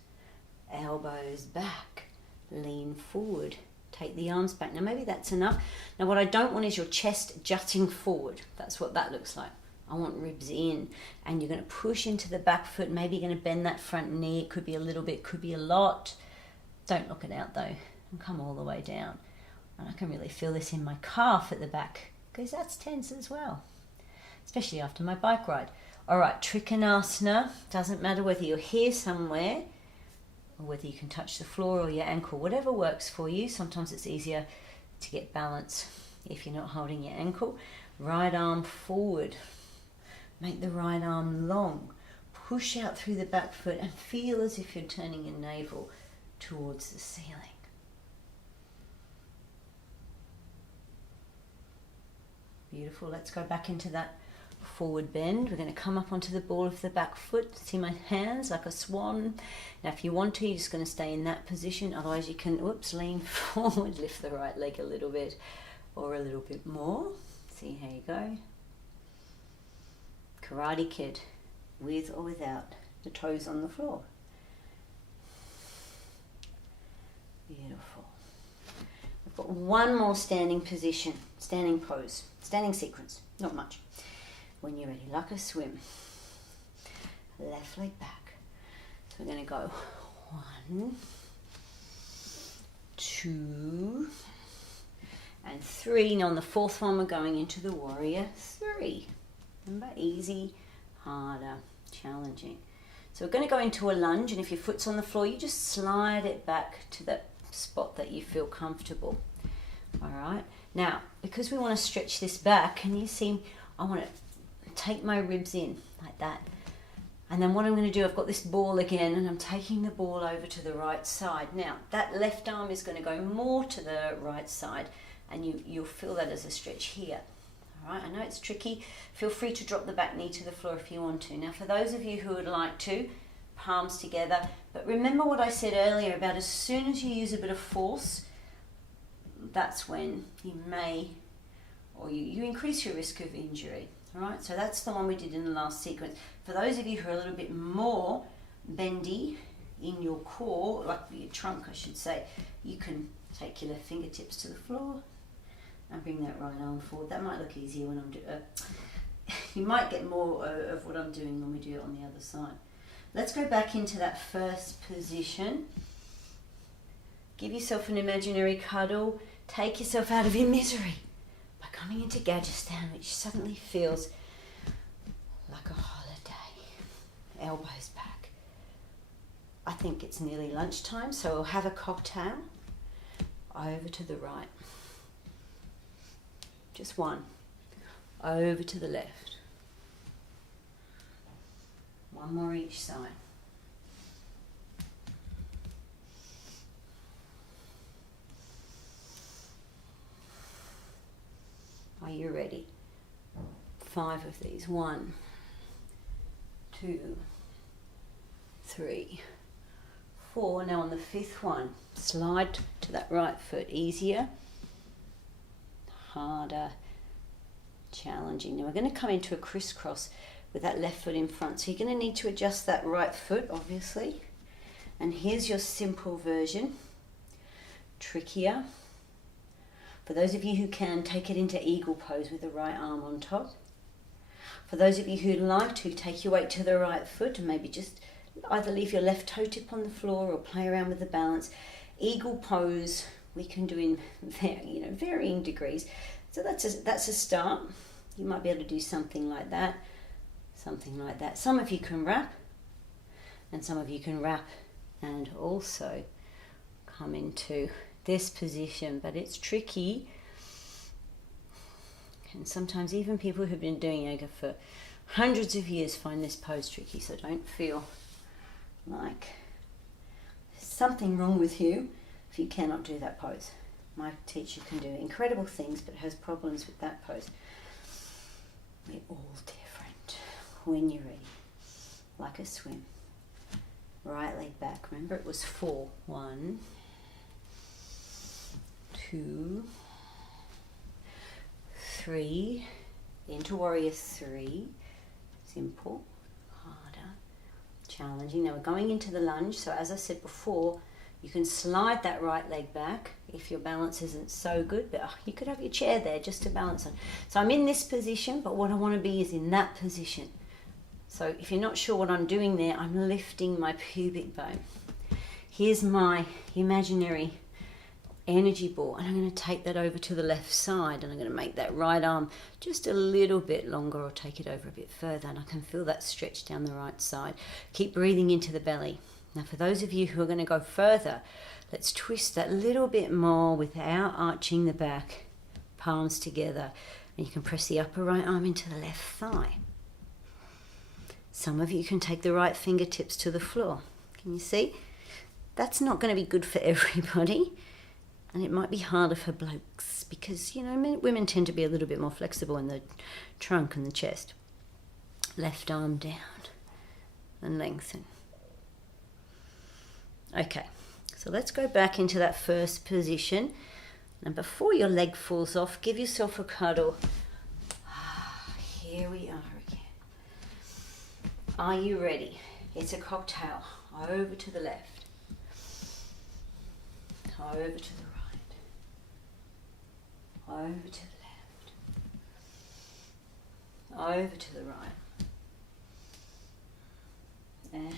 Elbows back. Lean forward. Take the arms back. Now maybe that's enough. Now what I don't want is your chest jutting forward. That's what that looks like. I want ribs in, and you're going to push into the back foot. Maybe you're going to bend that front knee. It could be a little bit, could be a lot. Don't knock it out though, and come all the way down. And I can really feel this in my calf at the back because that's tense as well, especially after my bike ride. All right, Trikonasana. Doesn't matter whether you're here somewhere or whether you can touch the floor or your ankle, whatever works for you. Sometimes it's easier to get balance if you're not holding your ankle. Right arm forward. Make the right arm long. Push out through the back foot and feel as if you're turning your navel towards the ceiling. Beautiful. Let's go back into that forward bend. We're going to come up onto the ball of the back foot. See my hands like a swan. Now if you want to, you're just going to stay in that position. Otherwise you can, lean forward, lift the right leg a little bit or a little bit more. See how you go. Karate Kid, with or without the toes on the floor. Beautiful. We've got one more standing position, standing pose, standing sequence, not much. When you're ready, like a swim. Left leg back. So we're going to go 1, 2, and 3. Now on the fourth one, we're going into the warrior 3. Remember, easy, harder, challenging. So we're going to go into a lunge, and if your foot's on the floor, you just slide it back to that spot that you feel comfortable. All right. Now, because we want to stretch this back, can you see, I want to take my ribs in like that. And then what I'm going to do, I've got this ball again, and I'm taking the ball over to the right side. Now, that left arm is going to go more to the right side, and you'll feel that as a stretch here. All right, I know it's tricky. Feel free to drop the back knee to the floor if you want to. Now, for those of you who would like to, palms together. But remember what I said earlier about as soon as you use a bit of force, that's when you may, or you increase your risk of injury. All right, so that's the one we did in the last sequence. For those of you who are a little bit more bendy in your core, like your trunk, I should say, you can take your left fingertips to the floor and bring that right arm forward. That might look easier when I'm doing you might get more of what I'm doing when we do it on the other side. Let's go back into that first position. Give yourself an imaginary cuddle. Take yourself out of your misery by coming into Gadgistan, which suddenly feels like a holiday. Elbows back. I think it's nearly lunchtime, so we'll have a cocktail. Over to the right. Just one. Over to the left. One more each side. Are you ready? 5 of these. 1, 2, 3, 4. Now on the 5th one, slide to that right foot. Easier, harder, challenging. Now we're going to come into a crisscross with that left foot in front. So you're going to need to adjust that right foot, obviously. And here's your simple version. Trickier. For those of you who can, take it into eagle pose with the right arm on top. For those of you who'd like to, take your weight to the right foot and maybe just either leave your left toe tip on the floor or play around with the balance. Eagle pose we can do in varying degrees. So that's a start. You might be able to do something like that, something like that. Some of you can wrap, and some of you can wrap and also come into this position, but it's tricky. And sometimes even people who've been doing yoga for hundreds of years find this pose tricky, so don't feel Like, there's something wrong with you if you cannot do that pose. My teacher can do incredible things but has problems with that pose. We're all different. When you're ready, like a swim. Right leg back. Remember it was 4. 1, 2, 3. Into warrior 3. Simple. Harder. Challenging. Now we're going into the lunge. So as I said before, you can slide that right leg back if your balance isn't so good, but you could have your chair there just to balance on. So I'm in this position, but what I want to be is in that position. So if you're not sure what I'm doing there, I'm lifting my pubic bone. Here's my imaginary energy ball, and I'm going to take that over to the left side, and I'm going to make that right arm just a little bit longer, or take it over a bit further, and I can feel that stretch down the right side. Keep breathing into the belly. Now for those of you who are going to go further, let's twist that little bit more without arching the back. Palms together. And you can press the upper right arm into the left thigh. Some of you can take the right fingertips to the floor. Can you see? That's not going to be good for everybody. And it might be harder for blokes because, you know, women tend to be a little bit more flexible in the trunk and the chest. Left arm down and lengthen. Okay, so let's go back into that first position. And before your leg falls off, give yourself a cuddle. Here we are again. Are you ready? It's a cocktail. Over to the left. Over to the right. Over to the left. Over to the right. And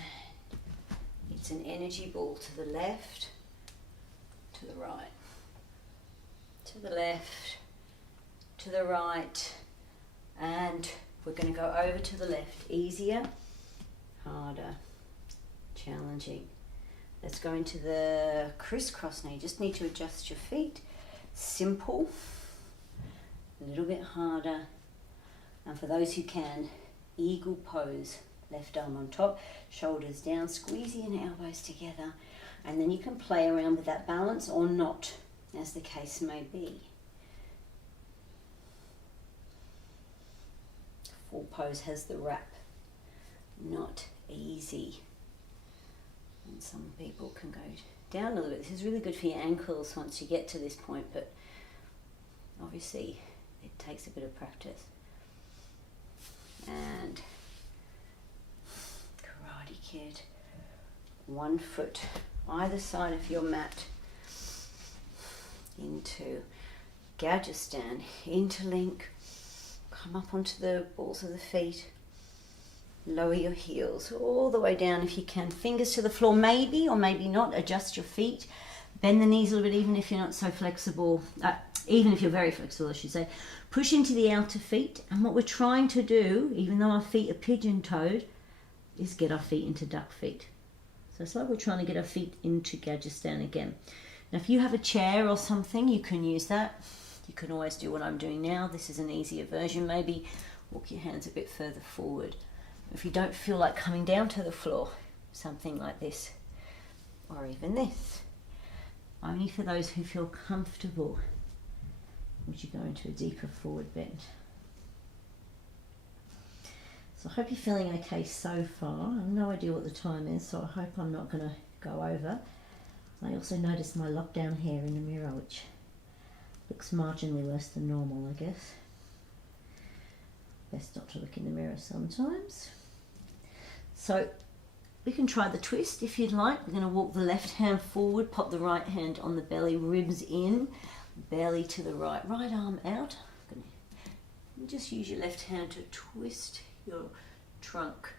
it's an energy ball to the left, to the right, to the left, to the right, and we're going to go over to the left. Easier, harder, challenging. Let's go into the crisscross now. You just need to adjust your feet. Simple, a little bit harder, and for those who can, eagle pose. Left arm on top, shoulders down, squeezing elbows together, and then you can play around with that balance or not, as the case may be. Full pose has the wrap. Not easy. And some people can go down a little bit. This is really good for your ankles once you get to this point, but obviously it takes a bit of practice. And Karate Kid. 1 foot either side of your mat into gadget stand, interlink, come up onto the balls of the feet, lower your heels all the way down if you can, fingers to the floor maybe or maybe not, adjust your feet, bend the knees a little bit even if you're not so flexible, even if you're very flexible I should say, push into the outer feet, and what we're trying to do, even though our feet are pigeon-toed, is get our feet into duck feet. So it's like we're trying to get our feet into gadget stand again. Now if you have a chair or something, you can use that. You can always do what I'm doing now. This is an easier version. Maybe walk your hands a bit further forward. If you don't feel like coming down to the floor, something like this, or even this. Only for those who feel comfortable would you go into a deeper forward bend. So I hope you're feeling okay so far. I have no idea what the time is, so I hope I'm not going to go over. I also noticed my lockdown hair in the mirror, which looks marginally worse than normal, I guess. Best not to look in the mirror sometimes. So we can try the twist if you'd like. We're going to walk the left hand forward, pop the right hand on the belly, ribs in, belly to the right, right arm out. Just use your left hand to twist your trunk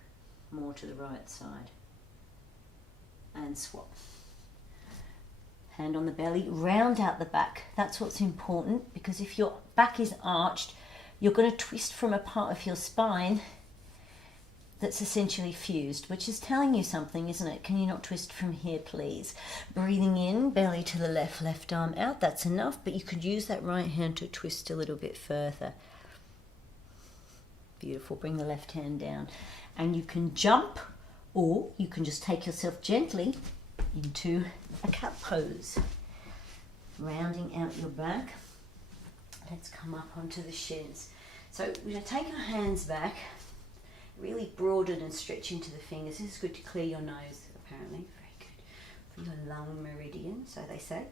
more to the right side and swap. Hand on the belly, round out the back. That's what's important, because if your back is arched, you're going to twist from a part of your spine that's essentially fused, which is telling you something, isn't it? Can you not twist from here, please? Breathing in, belly to the left, left arm out. That's enough, but you could use that right hand to twist a little bit further. Beautiful. Bring the left hand down. And you can jump Or you can just take yourself gently into a cat pose. Rounding out your back. Let's come up onto the shins. So we're going to take our hands back, really broaden and stretch into the fingers. This is good to clear your nose, apparently. Very good for your lung meridian, so they say.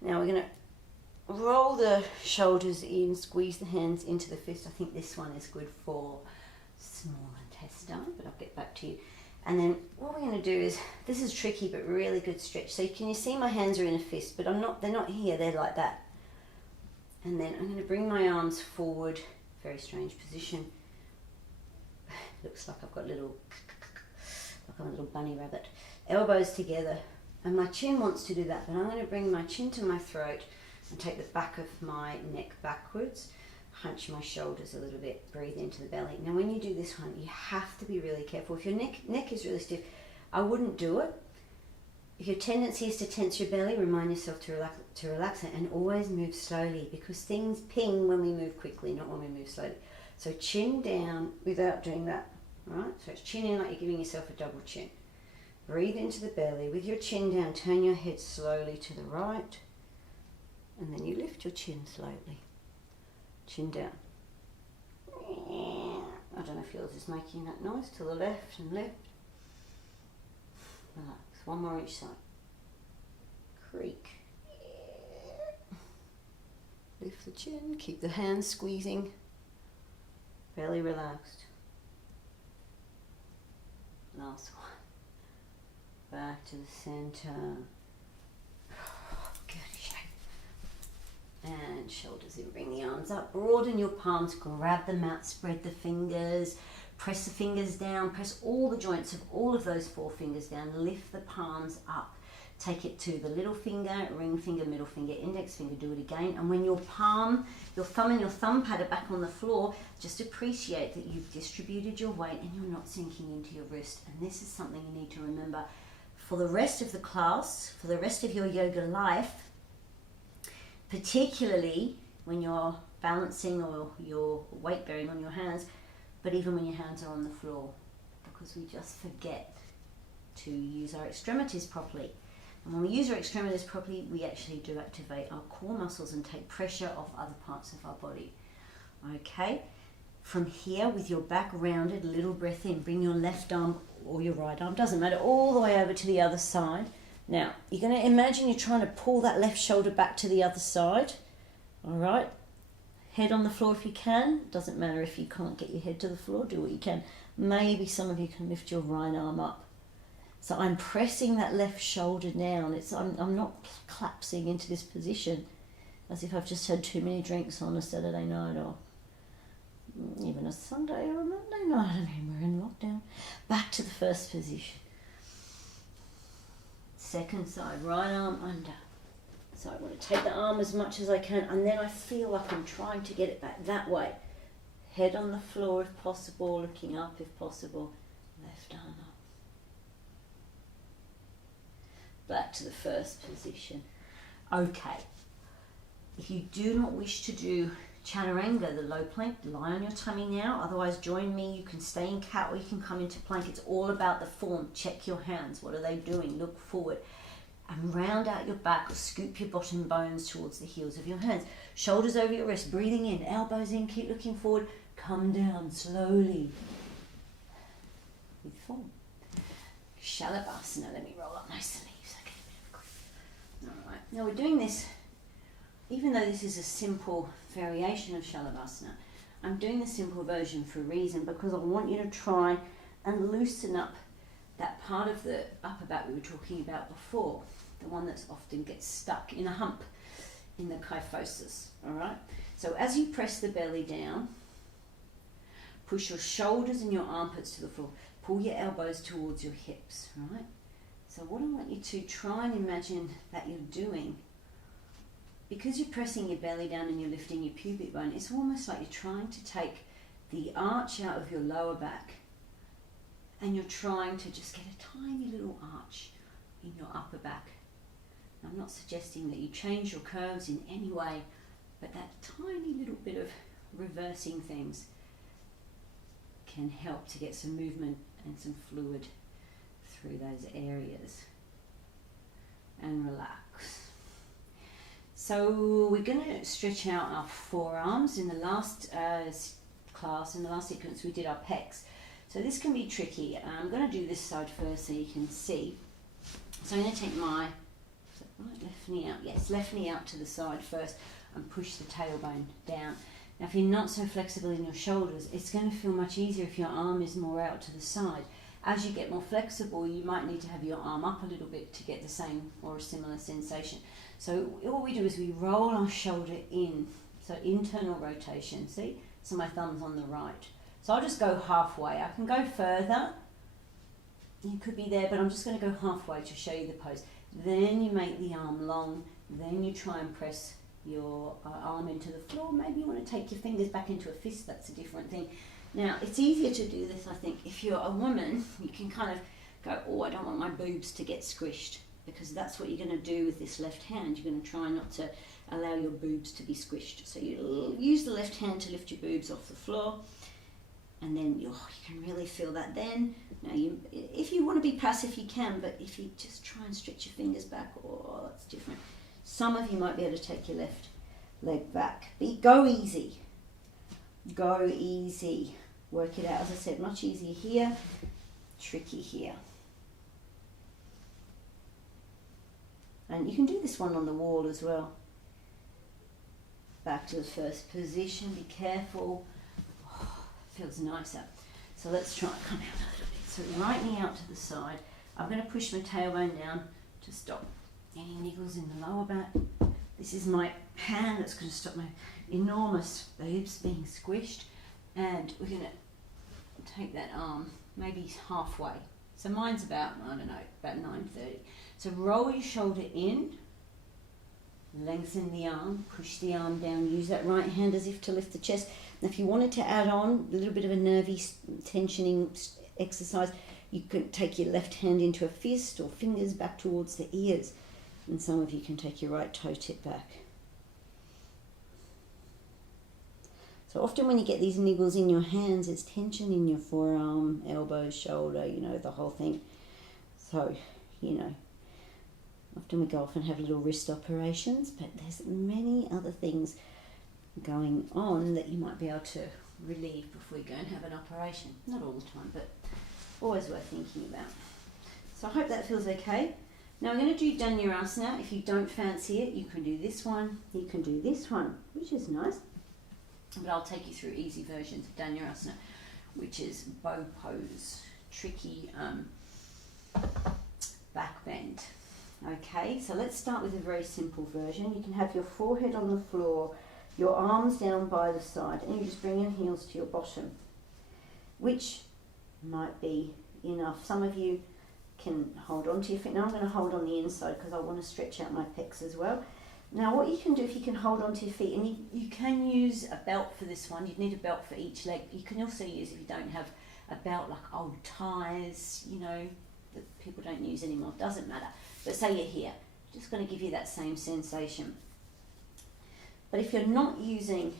Now we're going to roll the shoulders in, squeeze the hands into the fist. I think this one is good for small intestine, but I'll get back to you. And then what we're going to do is, this is tricky but really good stretch. So can you see my hands are in a fist, but they're not here, they're like that. And then I'm going to bring my arms forward, very strange position. Looks like I've got like I'm a little bunny rabbit. Elbows together, and my chin wants to do that, but I'm going to bring my chin to my throat and take the back of my neck backwards, hunch my shoulders a little bit, breathe into the belly. Now when you do this one, you have to be really careful. If your neck is really stiff, I wouldn't do it. If your tendency is to tense your belly, remind yourself to relax it, and always move slowly, because things ping when we move quickly, not when we move slowly. So chin down without doing that, right? So it's chin in like you're giving yourself a double chin. Breathe into the belly. With your chin down, turn your head slowly to the right, and then you lift your chin slowly. Chin down. I don't know if yours is making that noise. To the left and left. Relax. One more each side. Creak. Lift the chin. Keep the hands squeezing. Belly relaxed. Last one. Back to the center. Good shape. And shoulders in. Bring the arms up. Broaden your palms. Grab them out. Spread the fingers. Press the fingers down. Press all the joints of all of those 4 fingers down. Lift the palms up. Take it to the little finger, ring finger, middle finger, index finger. Do it again. And when your palm, your thumb and your thumb pad are back on the floor, just appreciate that you've distributed your weight and you're not sinking into your wrist. And this is something you need to remember for the rest of the class, for the rest of your yoga life, particularly when you're balancing or you're weight bearing on your hands, but even when your hands are on the floor, because we just forget to use our extremities properly. And when we use our extremities properly, we actually do activate our core muscles and take pressure off other parts of our body. Okay, from here with your back rounded, little breath in, bring your left arm or your right arm, doesn't matter, all the way over to the other side. Now, you're going to imagine you're trying to pull that left shoulder back to the other side. All right, head on the floor if you can. Doesn't matter if you can't get your head to the floor, do what you can. Maybe some of you can lift your right arm up. So I'm pressing that left shoulder down. I'm not collapsing into this position as if I've just had too many drinks on a Saturday night or even a Sunday or a Monday night. I mean, we're in lockdown. Back to the first position. Second side, right arm under. So I want to take the arm as much as I can, and then I feel like I'm trying to get it back that way. Head on the floor if possible, looking up if possible. Left arm up. Back to the first position. Okay. If you do not wish to do chaturanga, the low plank, lie on your tummy now. Otherwise, join me. You can stay in cat or you can come into plank. It's all about the form. Check your hands. What are they doing? Look forward. And round out your back or scoop your bottom bones towards the heels of your hands. Shoulders over your wrist. Breathing in. Elbows in. Keep looking forward. Come down slowly. With form. Shalabhasana. Let me roll up my sleeves. Alright, now we're doing this, even though this is a simple variation of Shalabhasana, I'm doing the simple version for a reason, because I want you to try and loosen up that part of the upper back we were talking about before, the one that often gets stuck in a hump in the kyphosis. Alright, so as you press the belly down, push your shoulders and your armpits to the floor, pull your elbows towards your hips, right? So what I want you to try and imagine that you're doing, because you're pressing your belly down and you're lifting your pubic bone, it's almost like you're trying to take the arch out of your lower back and you're trying to just get a tiny little arch in your upper back. I'm not suggesting that you change your curves in any way, but that tiny little bit of reversing things can help to get some movement and some fluid through those areas and relax. So we're going to stretch out our forearms. In the last class, in the last sequence, we did our pecs. So this can be tricky. I'm going to do this side first so you can see. So I'm going to take my right, left knee out. Yes, left knee out to the side first and push the tailbone down. Now if you're not so flexible in your shoulders, it's going to feel much easier if your arm is more out to the side. As you get more flexible, you might need to have your arm up a little bit to get the same or a similar sensation. So what we do is we roll our shoulder in, so internal rotation, see? So my thumb's on the right. So I'll just go halfway. I can go further. You could be there, but I'm just going to go halfway to show you the pose. Then you make the arm long. Then you try and press your arm into the floor. Maybe you want to take your fingers back into a fist. That's a different thing. Now, it's easier to do this, I think. If you're a woman, you can kind of go, oh, I don't want my boobs to get squished, because that's what you're going to do with this left hand. You're going to try not to allow your boobs to be squished. So you use the left hand to lift your boobs off the floor. And then you can really feel that then. Now, if you want to be passive, you can, but if you just try and stretch your fingers back, oh, that's different. Some of you might be able to take your left leg back. Go easy. Go easy. Work it out. As I said, much easier here, tricky here. And you can do this one on the wall as well. Back to the first position. Be careful. Feels nicer. So let's try come out a little bit. So right knee out to the side. I'm going to push my tailbone down to stop any niggles in the lower back. This is my hand that's going to stop my enormous boobs being squished. And we're going to take that arm maybe halfway. So mine's about, I don't know, about 9:30. So roll your shoulder in, lengthen the arm, push the arm down, use that right hand as if to lift the chest. Now, if you wanted to add on a little bit of a nervy tensioning exercise, you could take your left hand into a fist or fingers back towards the ears. And some of you can take your right toe tip back. So often when you get these niggles in your hands, it's tension in your forearm, elbow, shoulder, the whole thing. So, often we go off and have little wrist operations, but there's many other things going on that you might be able to relieve before you go and have an operation. Not all the time, but always worth thinking about. So I hope that feels okay. Now I'm going to do Dhanurasana. If you don't fancy it, you can do this one, you can do this one, which is nice. But I'll take you through easy versions of Dhanurasana, which is bow pose, tricky back bend. Okay, so let's start with a very simple version. You can have your forehead on the floor, your arms down by the side, and you just bring your heels to your bottom, which might be enough. Some of you can hold on to your feet. Now I'm going to hold on the inside because I want to stretch out my pecs as well. Now what you can do, if you can hold on to your feet, and you can use a belt for this one. You'd need a belt for each leg. You can also use, if you don't have a belt, like old ties, that people don't use anymore. Doesn't matter. But say you're here, just going to give you that same sensation. But if you're not using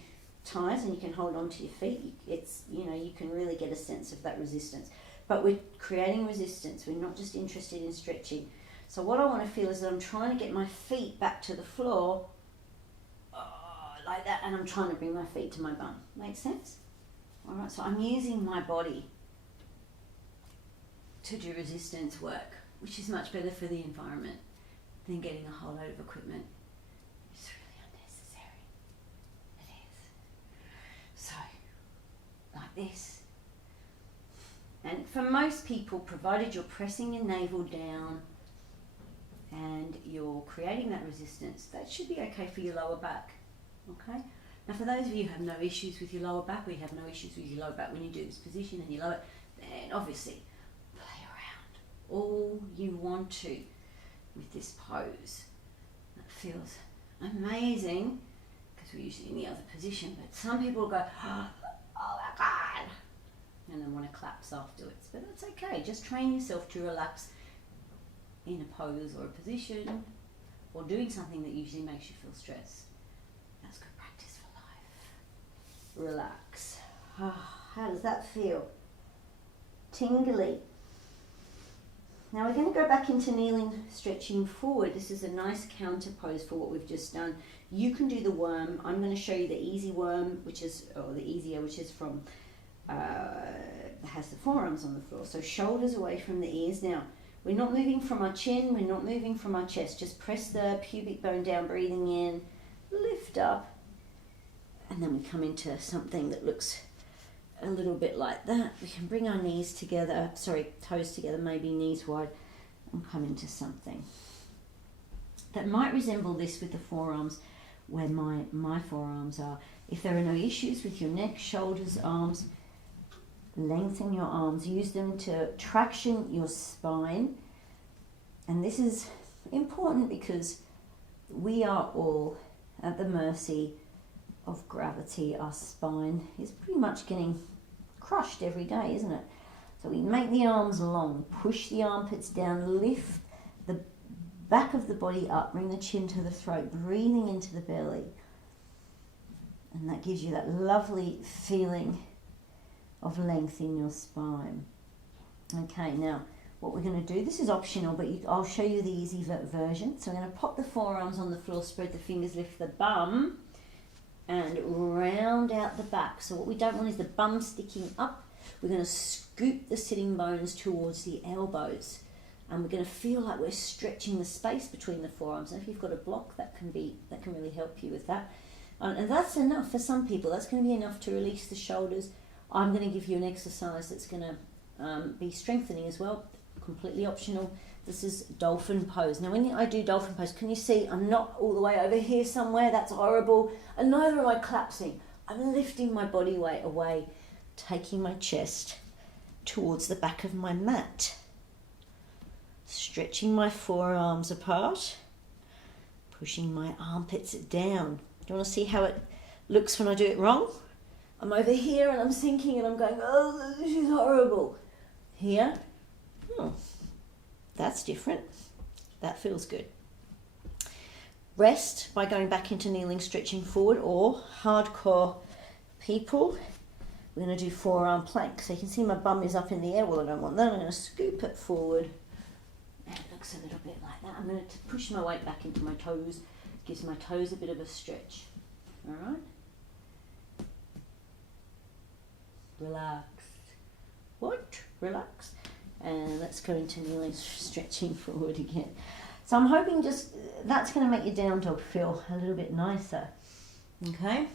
ties and you can hold on to your feet, it's, you can really get a sense of that resistance. But we're creating resistance. We're not just interested in stretching. So what I want to feel is that I'm trying to get my feet back to the floor, like that, and I'm trying to bring my feet to my bum. Make sense? All right, so I'm using my body to do resistance work, which is much better for the environment than getting a whole load of equipment. It's really unnecessary. It is. So, like this. And for most people, provided you're pressing your navel down and you're creating that resistance, that should be okay for your lower back. Okay? Now for those of you who have no issues with your lower back, we have no issues with your lower back when you do this position and you lower, then obviously play around all you want to with this pose. That feels amazing because we're usually in the other position, but some people go, oh my God, and then want to collapse afterwards. But that's okay. Just train yourself to relax in a pose or a position or doing something that usually makes you feel stressed. That's good practice for life. Relax. How does that feel? Tingly. Now we're going to go back into kneeling, stretching forward. This is a nice counter pose for what we've just done. You can do the worm. I'm going to show you the easy worm, which is from, has the forearms on the floor. So shoulders away from the ears. Now, we're not moving from our chin, we're not moving from our chest. Just press the pubic bone down, breathing in, lift up, and then we come into something that looks a little bit like that. We can bring our knees together, toes together, maybe knees wide, and come into something that might resemble this with the forearms, where my forearms are. If there are no issues with your neck, shoulders, arms, lengthen your arms, use them to traction your spine. And this is important because we are all at the mercy of gravity. Our spine is pretty much getting crushed every day, isn't it? So we make the arms long, push the armpits down, lift the back of the body up, bring the chin to the throat, breathing into the belly. And that gives you that lovely feeling of length in your spine. Okay, now what we're going to do, this is optional, but I'll show you the easy version. So I'm going to pop the forearms on the floor, spread the fingers, lift the bum, and round out the back. So what we don't want is the bum sticking up. We're going to scoop the sitting bones towards the elbows, and we're going to feel like we're stretching the space between the forearms. And if you've got a block, that can really help you with that. And that's enough for some people. That's going to be enough to release the shoulders. I'm going to give you an exercise that's going to be strengthening as well, completely optional. This is dolphin pose. Now when I do dolphin pose, can you see I'm not all the way over here somewhere? That's horrible. And neither am I collapsing. I'm lifting my body weight away, taking my chest towards the back of my mat, stretching my forearms apart, pushing my armpits down. Do you want to see how it looks when I do it wrong? I'm over here and I'm sinking and I'm going, oh, this is horrible. Here, that's different. That feels good. Rest by going back into kneeling, stretching forward, or hardcore people, we're going to do forearm plank. So you can see my bum is up in the air. Well, I don't want that. I'm going to scoop it forward. And it looks a little bit like that. I'm going to push my weight back into my toes. Gives my toes a bit of a stretch. All right. Relax. What? Relax. And let's go into kneeling, stretching forward again. So I'm hoping just that's going to make your down dog feel a little bit nicer. Okay?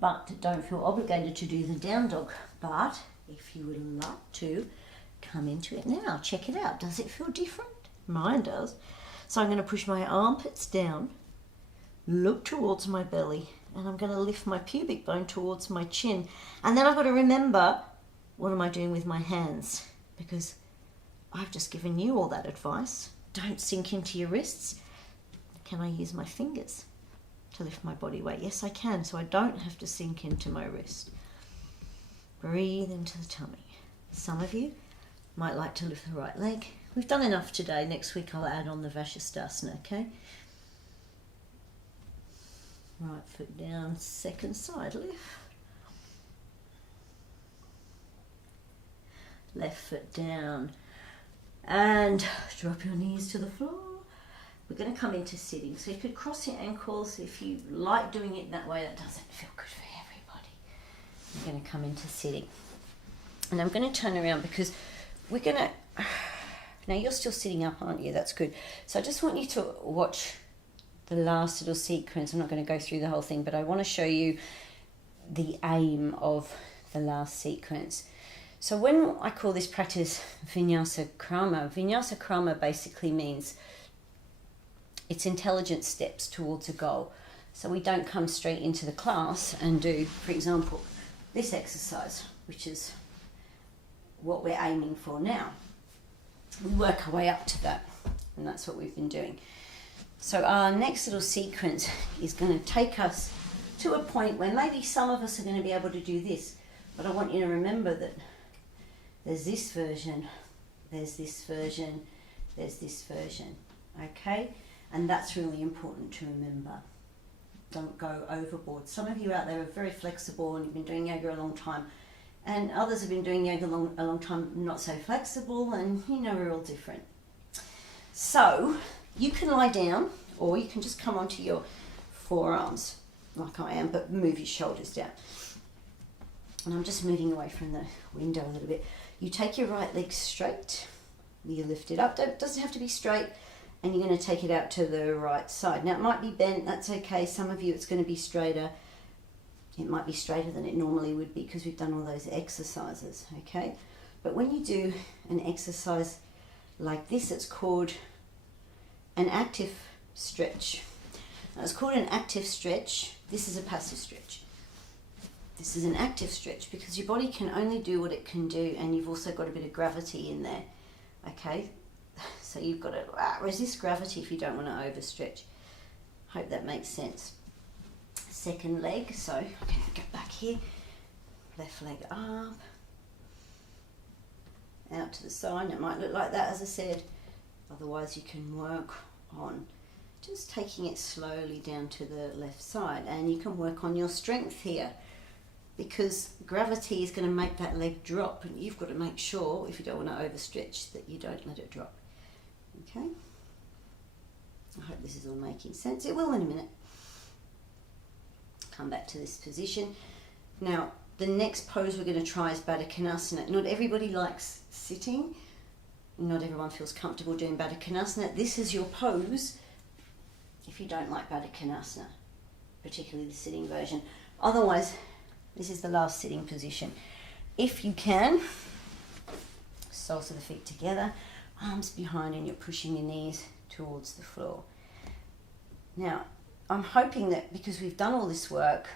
But don't feel obligated to do the down dog. But if you would like to, come into it now. Check it out. Does it feel different? Mine does. So I'm going to push my armpits down, look towards my belly, and I'm going to lift my pubic bone towards my chin. And then I've got to remember, what am I doing with my hands? Because I've just given you all that advice. Don't sink into your wrists. Can I use my fingers to lift my body weight? Yes, I can, so I don't have to sink into my wrist. Breathe into the tummy. Some of you might like to lift the right leg. We've done enough today. Next week I'll add on the Vashisthasana, okay? Right foot down, second side lift. Left foot down. And drop your knees to the floor. We're going to come into sitting. So you could cross your ankles if you like doing it that way. That doesn't feel good for everybody. We're going to come into sitting. And I'm going to turn around because we're going to... Now you're still sitting up, aren't you? That's good. So I just want you to watch the last little sequence. I'm not going to go through the whole thing, but I want to show you the aim of the last sequence. So when I call this practice Vinyasa Krama basically means it's intelligent steps towards a goal. So we don't come straight into the class and do, for example, this exercise, which is what we're aiming for now. We work our way up to that, and that's what we've been doing. So our next little sequence is going to take us to a point where maybe some of us are going to be able to do this, but I want you to remember that there's this version, there's this version, there's this version, okay? And that's really important to remember. Don't go overboard. Some of you out there are very flexible and you've been doing yoga a long time, And others have been doing yoga a long time, not so flexible, and you know, we're all different. So you can lie down, or you can just come onto your forearms like I am, but move your shoulders down. And I'm just moving away from the window a little bit. You take your right leg straight, you lift it up, it doesn't have to be straight, and you're going to take it out to the right side. Now it might be bent, that's okay. Some of you it's going to be straighter. It might be straighter than it normally would be because we've done all those exercises, okay? But when you do an exercise like this, it's called an active stretch. Now it's called an active stretch. This is a passive stretch. This is an active stretch because your body can only do what it can do, and you've also got a bit of gravity in there, okay? So you've got to resist gravity if you don't want to overstretch. Hope that makes sense. Second leg, so I'm going to go back here, left leg up, out to the side. It might look like that, as I said, otherwise you can work on just taking it slowly down to the left side, and you can work on your strength here because gravity is going to make that leg drop, and you've got to make sure, if you don't want to overstretch, that you don't let it drop. Okay, I hope this is all making sense. It will in a minute. Come back to this position. Now the next pose we're going to try is Baddha Konasana. Not everybody likes sitting, not everyone feels comfortable doing Baddha Konasana. This is your pose if you don't like Baddha Konasana, particularly the sitting version. Otherwise, this is the last sitting position. If you can, soles of the feet together, arms behind, and you're pushing your knees towards the floor. Now I'm hoping that because we've done all this work,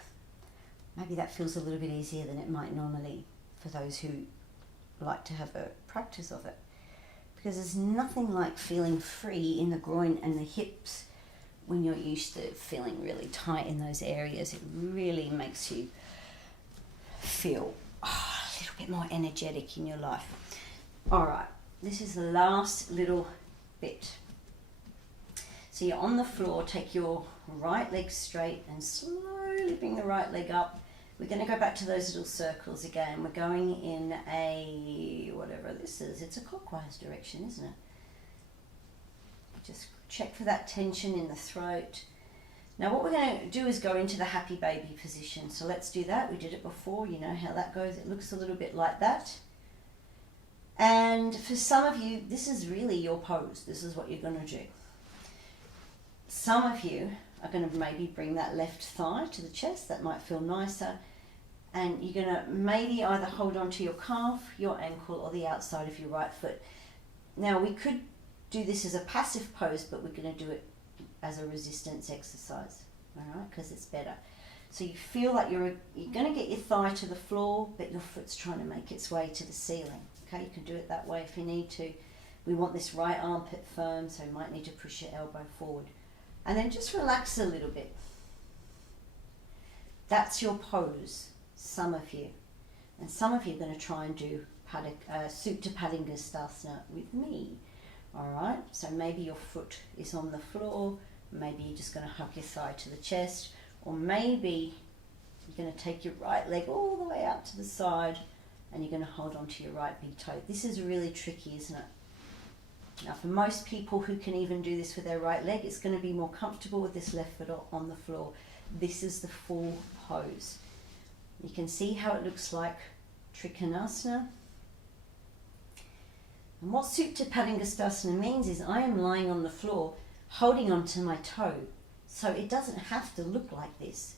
maybe that feels a little bit easier than it might normally for those who like to have a practice of it. Because there's nothing like feeling free in the groin and the hips when you're used to feeling really tight in those areas. It really makes you feel a little bit more energetic in your life. All right, this is the last little bit. So you're on the floor, take your right leg straight and slowly bring the right leg up. We're going to go back to those little circles again. We're going in a, whatever this is, it's a clockwise direction, isn't it? Just check for that tension in the throat. Now what we're going to do is go into the happy baby position. So let's do that. We did it before, you know how that goes. It looks a little bit like that. And for some of you, this is really your pose. This is what you're going to do. Some of you are going to maybe bring that left thigh to the chest. That might feel nicer. And you're going to maybe either hold on to your calf, your ankle, or the outside of your right foot. Now we could do this as a passive pose, but we're going to do it as a resistance exercise, all right, because it's better. So you feel like you're going to get your thigh to the floor, but your foot's trying to make its way to the ceiling. Okay, you can do it that way if you need to. We want this right armpit firm, so you might need to push your elbow forward. And then just relax a little bit. That's your pose, some of you. And some of you are going to try and do Supta Padangusthasana with me. Alright, so maybe your foot is on the floor, maybe you're just going to hug your thigh to the chest, or maybe you're going to take your right leg all the way out to the side and you're going to hold on to your right big toe. This is really tricky, isn't it? Now for most people who can even do this with their right leg, it's going to be more comfortable with this left foot on the floor. This is the full pose. You can see how it looks like Trikonasana. And what Supta Padangusthasana means is I am lying on the floor holding onto my toe. So it doesn't have to look like this.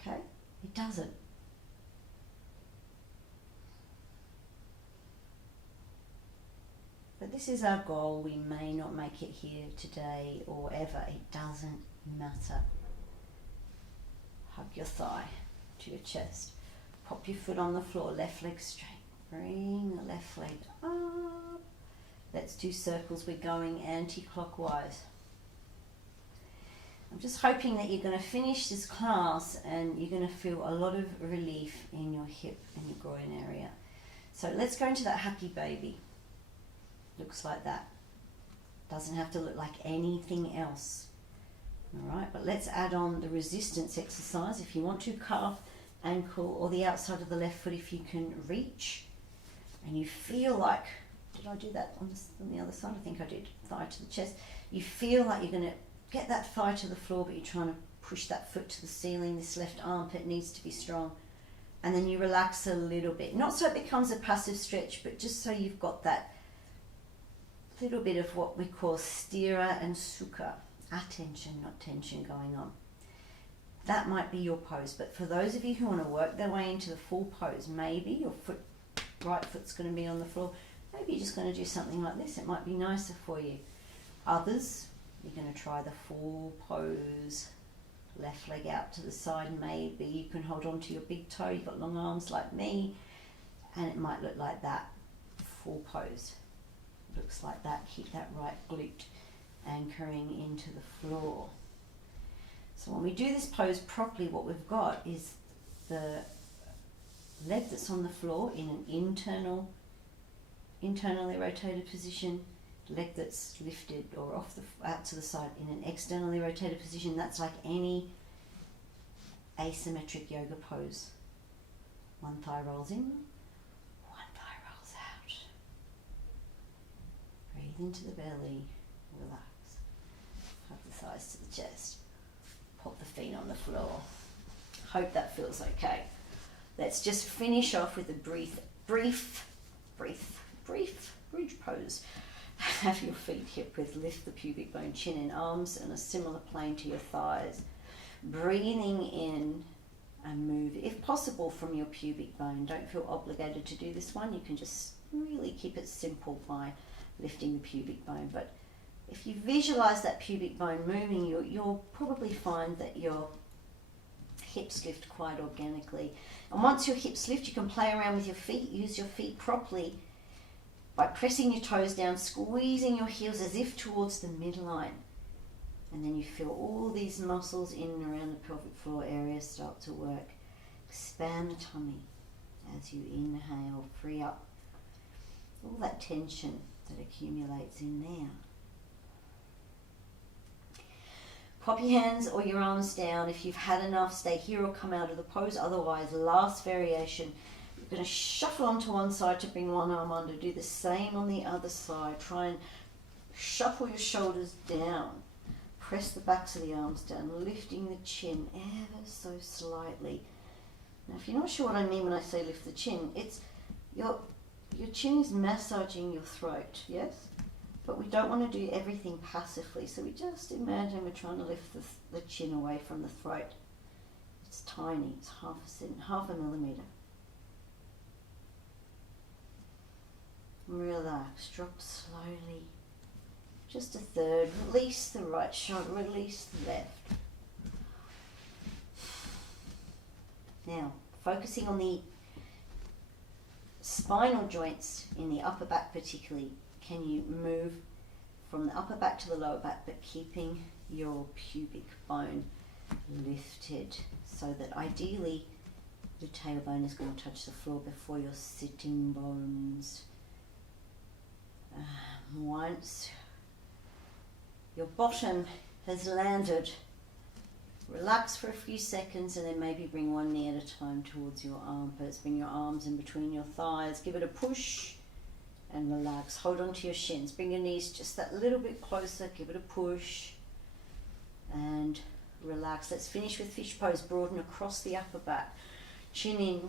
Okay? It doesn't. But this is our goal. We may not make it here today or ever. It doesn't matter. Hug your thigh to your chest. Pop your foot on the floor, left leg straight. Bring the left leg up. Let's do circles. We're going anti-clockwise. I'm just hoping that you're going to finish this class and you're going to feel a lot of relief in your hip and your groin area. So let's go into that happy baby. Looks like that. Doesn't have to look like anything else. Alright, but let's add on the resistance exercise. If you want to, calf ankle or the outside of the left foot if you can reach. And you feel like, did I do that on the other side? I think I did, thigh to the chest. You feel like you're going to get that thigh to the floor, but you're trying to push that foot to the ceiling. This left armpit needs to be strong. And then you relax a little bit. Not so it becomes a passive stretch, but just so you've got that little bit of what we call stira and sukha, attention, not tension going on. That might be your pose, but for those of you who want to work their way into the full pose, maybe your right foot's going to be on the floor, maybe you're just going to do something like this. It might be nicer for you. Others, you're going to try the full pose, left leg out to the side. Maybe you can hold on to your big toe, you've got long arms like me, and it might look like that, full pose. Looks like that. Keep that right glute anchoring into the floor. So when we do this pose properly, what we've got is the leg that's on the floor in an internally rotated position, leg that's lifted or off out to the side in an externally rotated position. That's like any asymmetric yoga pose. One thigh rolls in, one thigh rolls out. Breathe into the belly, relax. Hug the thighs to the chest. Pop the feet on the floor. Hope that feels okay. Let's just finish off with a brief bridge pose. Have your feet hip width, lift the pubic bone, chin and arms in a similar plane to your thighs. Breathing in and move, if possible, from your pubic bone. Don't feel obligated to do this one. You can just really keep it simple by lifting the pubic bone. But if you visualize that pubic bone moving, you'll probably find that your hips lift quite organically. And once your hips lift, you can play around with your feet. Use your feet properly by pressing your toes down, squeezing your heels as if towards the midline. And then you feel all these muscles in and around the pelvic floor area start to work. Expand the tummy as you inhale, free up all that tension that accumulates in there. Pop your hands or your arms down. If you've had enough, stay here or come out of the pose. Otherwise, last variation, you're going to shuffle onto one side to bring one arm under. Do the same on the other side. Try and shuffle your shoulders down. Press the backs of the arms down, lifting the chin ever so slightly. Now, if you're not sure what I mean when I say lift the chin, it's your chin is massaging your throat, yes? But we don't want to do everything passively, so we just imagine we're trying to lift the chin away from the throat. It's tiny, it's half a millimeter. Relax, drop slowly. Just a third. Release the right shoulder, release the left. Now, focusing on the spinal joints in the upper back particularly. Can you move from the upper back to the lower back, but keeping your pubic bone lifted so that ideally your tailbone is going to touch the floor before your sitting bones. Once your bottom has landed, relax for a few seconds and then maybe bring one knee at a time towards your armpits. Bring your arms in between your thighs. Give it a push and relax. Hold on to your shins. Bring your knees just that little bit closer. Give it a push and relax. Let's finish with fish pose. Broaden across the upper back. Chin in,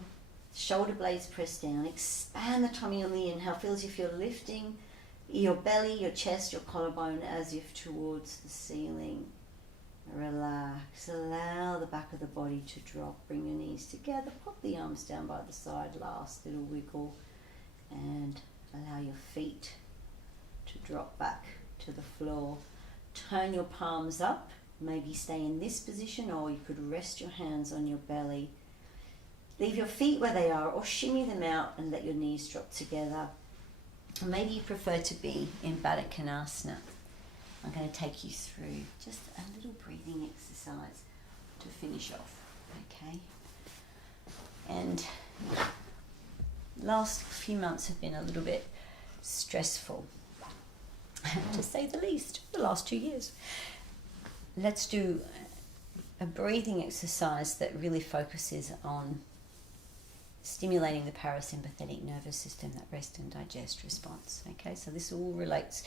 shoulder blades pressed down. Expand the tummy on the inhale. Feel as if you're lifting your belly, your chest, your collarbone as if towards the ceiling. Relax. Allow the back of the body to drop. Bring your knees together. Pop the arms down by the side. Last little wiggle. And allow your feet to drop back to the floor. Turn your palms up. Maybe stay in this position, or you could rest your hands on your belly. Leave your feet where they are, or shimmy them out and let your knees drop together. Or maybe you prefer to be in Baddha Konasana. I'm going to take you through just a little breathing exercise to finish off, okay? And last few months have been a little bit stressful, to say the least, the last 2 years. Let's do a breathing exercise that really focuses on stimulating the parasympathetic nervous system, that rest and digest response. Okay, so this all relates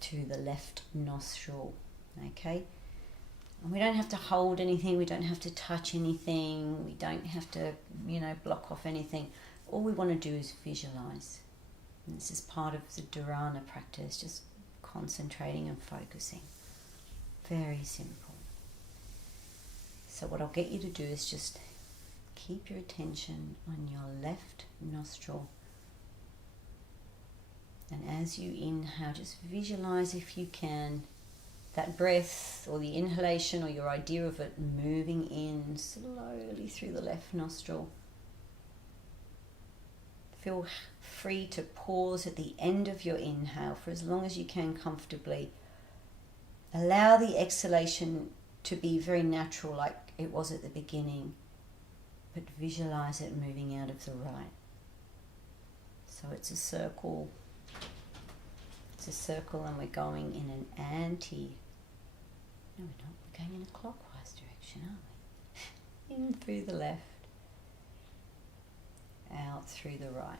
to the left nostril. Okay, and we don't have to hold anything, we don't have to touch anything, we don't have to, block off anything. All we want to do is visualize. And this is part of the dharana practice, just concentrating and focusing. Very simple. So what I'll get you to do is just keep your attention on your left nostril. And as you inhale, just visualize, if you can, that breath or the inhalation or your idea of it moving in slowly through the left nostril. Feel free to pause at the end of your inhale for as long as you can comfortably. Allow the exhalation to be very natural, like it was at the beginning, but visualize it moving out of the right. So it's a circle. It's a circle, and we're going in an no, we're not. We're going in a clockwise direction, aren't we? In through the left, out through the right.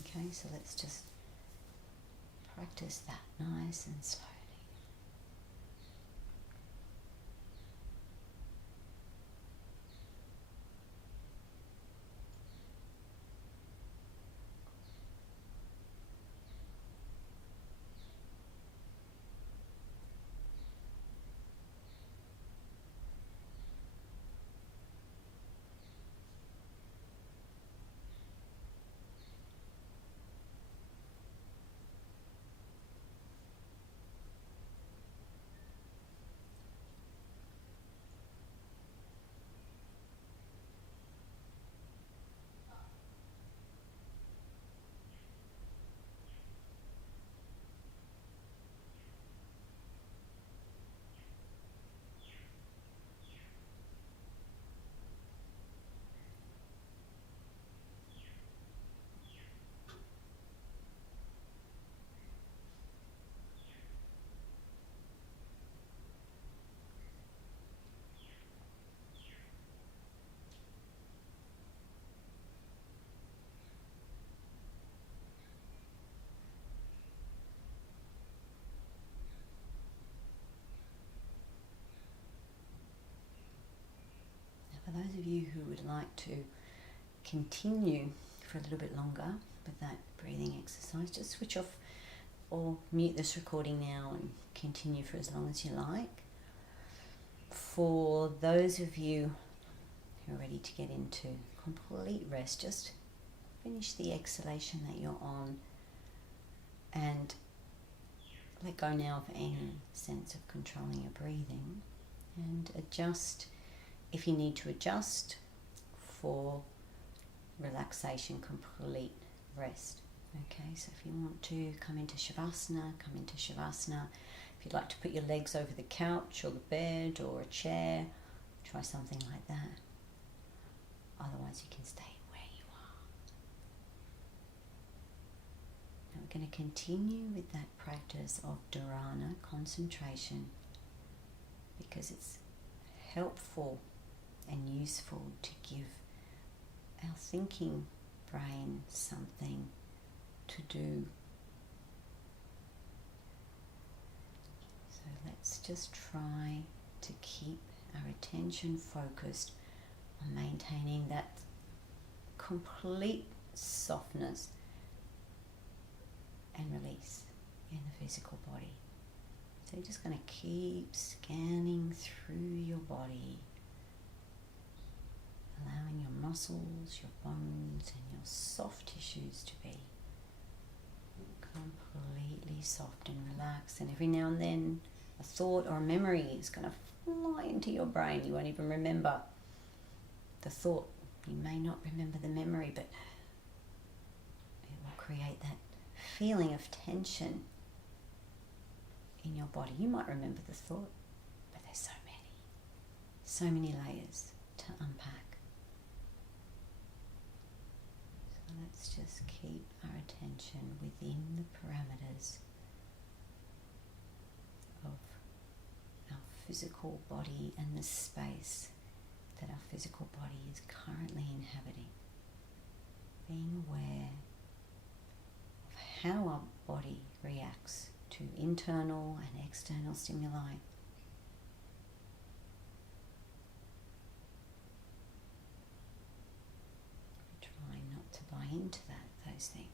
Okay, so let's just practice that nice and slowly. For those of you who would like to continue for a little bit longer with that breathing exercise, just switch off or mute this recording now and continue for as long as you like. For those of you who are ready to get into complete rest, just finish the exhalation that you're on and let go now of any sense of controlling your breathing, and adjust if you need to adjust for relaxation, complete rest. Okay, so if you want to come into Shavasana, come into Shavasana. If you'd like to put your legs over the couch or the bed or a chair, try something like that. Otherwise you can stay where you are. Now we're going to continue with that practice of dharana, concentration, because it's helpful and useful to give our thinking brain something to do. So let's just try to keep our attention focused on maintaining that complete softness and release in the physical body. So you're just going to keep scanning through your body, allowing your muscles, your bones and your soft tissues to be completely soft and relaxed. And every now and then a thought or a memory is going to fly into your brain. You won't even remember the thought. You may not remember the memory, but it will create that feeling of tension in your body. You might remember the thought, but there's so many layers to unpack. So let's just keep our attention within the parameters of our physical body and the space that our physical body is currently inhabiting. Being aware of how our body reacts to internal and external stimuli. Try not to buy into those things.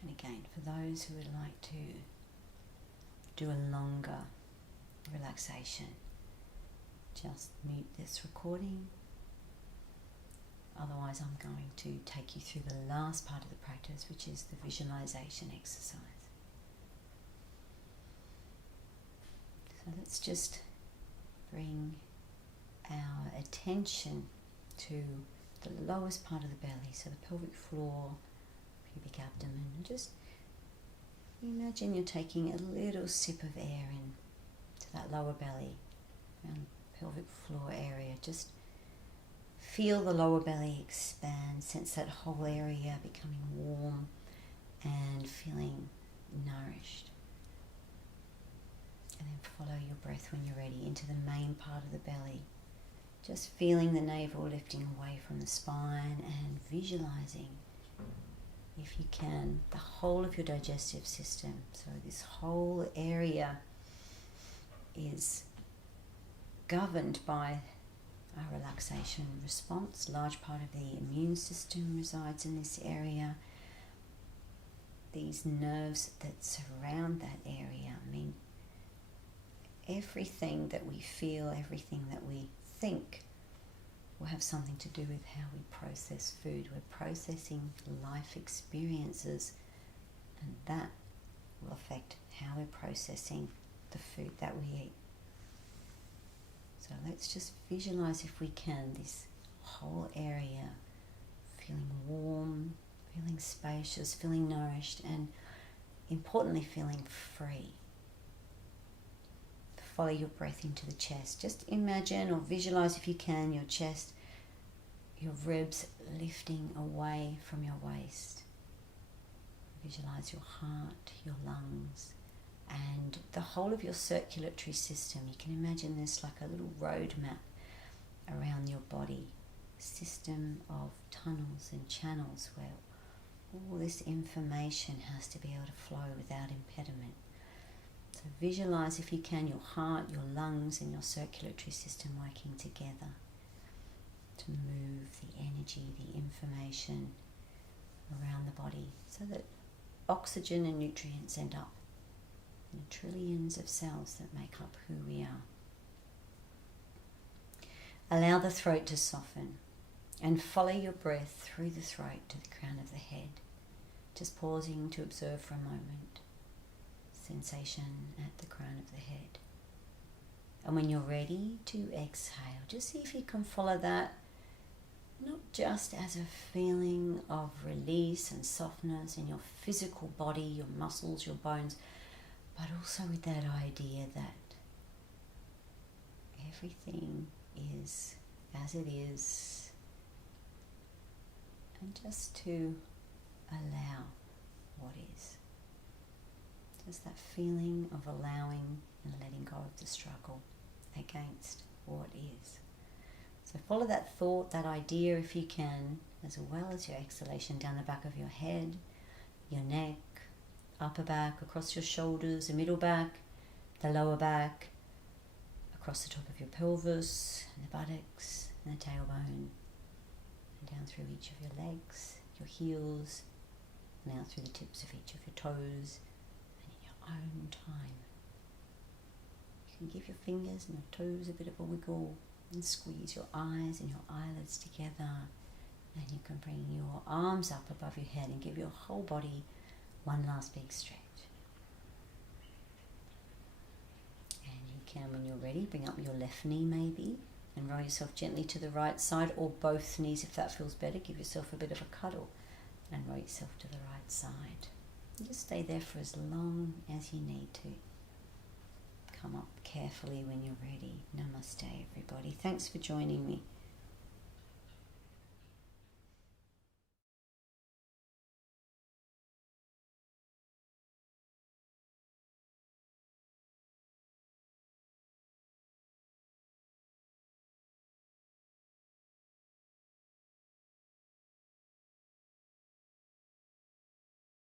And again, for those who would like to do a longer relaxation, just mute this recording. Otherwise, I'm going to take you through the last part of the practice, which is the visualization exercise. So let's just bring our attention to the lowest part of the belly, so the pelvic floor, pubic abdomen, and just imagine you're taking a little sip of air in to that lower belly, around the pelvic floor area. Just feel the lower belly expand, sense that whole area becoming warm and feeling nourished. And then follow your breath when you're ready into the main part of the belly. Just feeling the navel lifting away from the spine and visualizing, if you can, the whole of your digestive system. So this whole area is governed by our relaxation response. Large part of the immune system resides in this area. These nerves that surround that area mean everything that we feel, everything that we think will have something to do with how we process food. We're processing life experiences, and that will affect how we're processing the food that we eat. So let's just visualize, if we can, this whole area feeling warm, feeling spacious, feeling nourished, and importantly feeling free. Follow your breath into the chest. Just imagine or visualize, if you can, your chest, your ribs lifting away from your waist. Visualize your heart, your lungs, and the whole of your circulatory system. You can imagine this like a little road map around your body, system of tunnels and channels where all this information has to be able to flow without impediment. So visualize, if you can, your heart, your lungs, and your circulatory system working together to move the energy, the information around the body, so that oxygen and nutrients end up in the trillions of cells that make up who we are. Allow the throat to soften and follow your breath through the throat to the crown of the head, just pausing to observe for a moment sensation at the crown of the head. And when you're ready to exhale, just see if you can follow that, not just as a feeling of release and softness in your physical body, your muscles, your bones, but also with that idea that everything is as it is, and just to allow what is. Just that feeling of allowing and letting go of the struggle against what is. So follow that thought, that idea, if you can, as well as your exhalation down the back of your head, your neck, upper back, across your shoulders, the middle back, the lower back, across the top of your pelvis, and the buttocks, and the tailbone, and down through each of your legs, your heels, and out through the tips of each of your toes, and in your own time. You can give your fingers and your toes a bit of a wiggle, and squeeze your eyes and your eyelids together, And you can bring your arms up above your head and give your whole body one last big stretch. And you can, when you're ready, bring up your left knee maybe and roll yourself gently to the right side, or both knees if that feels better. Give yourself a bit of a cuddle and roll yourself to the right side. And just stay there for as long as you need to. Come up carefully when you're ready. Namaste, everybody. Thanks for joining me.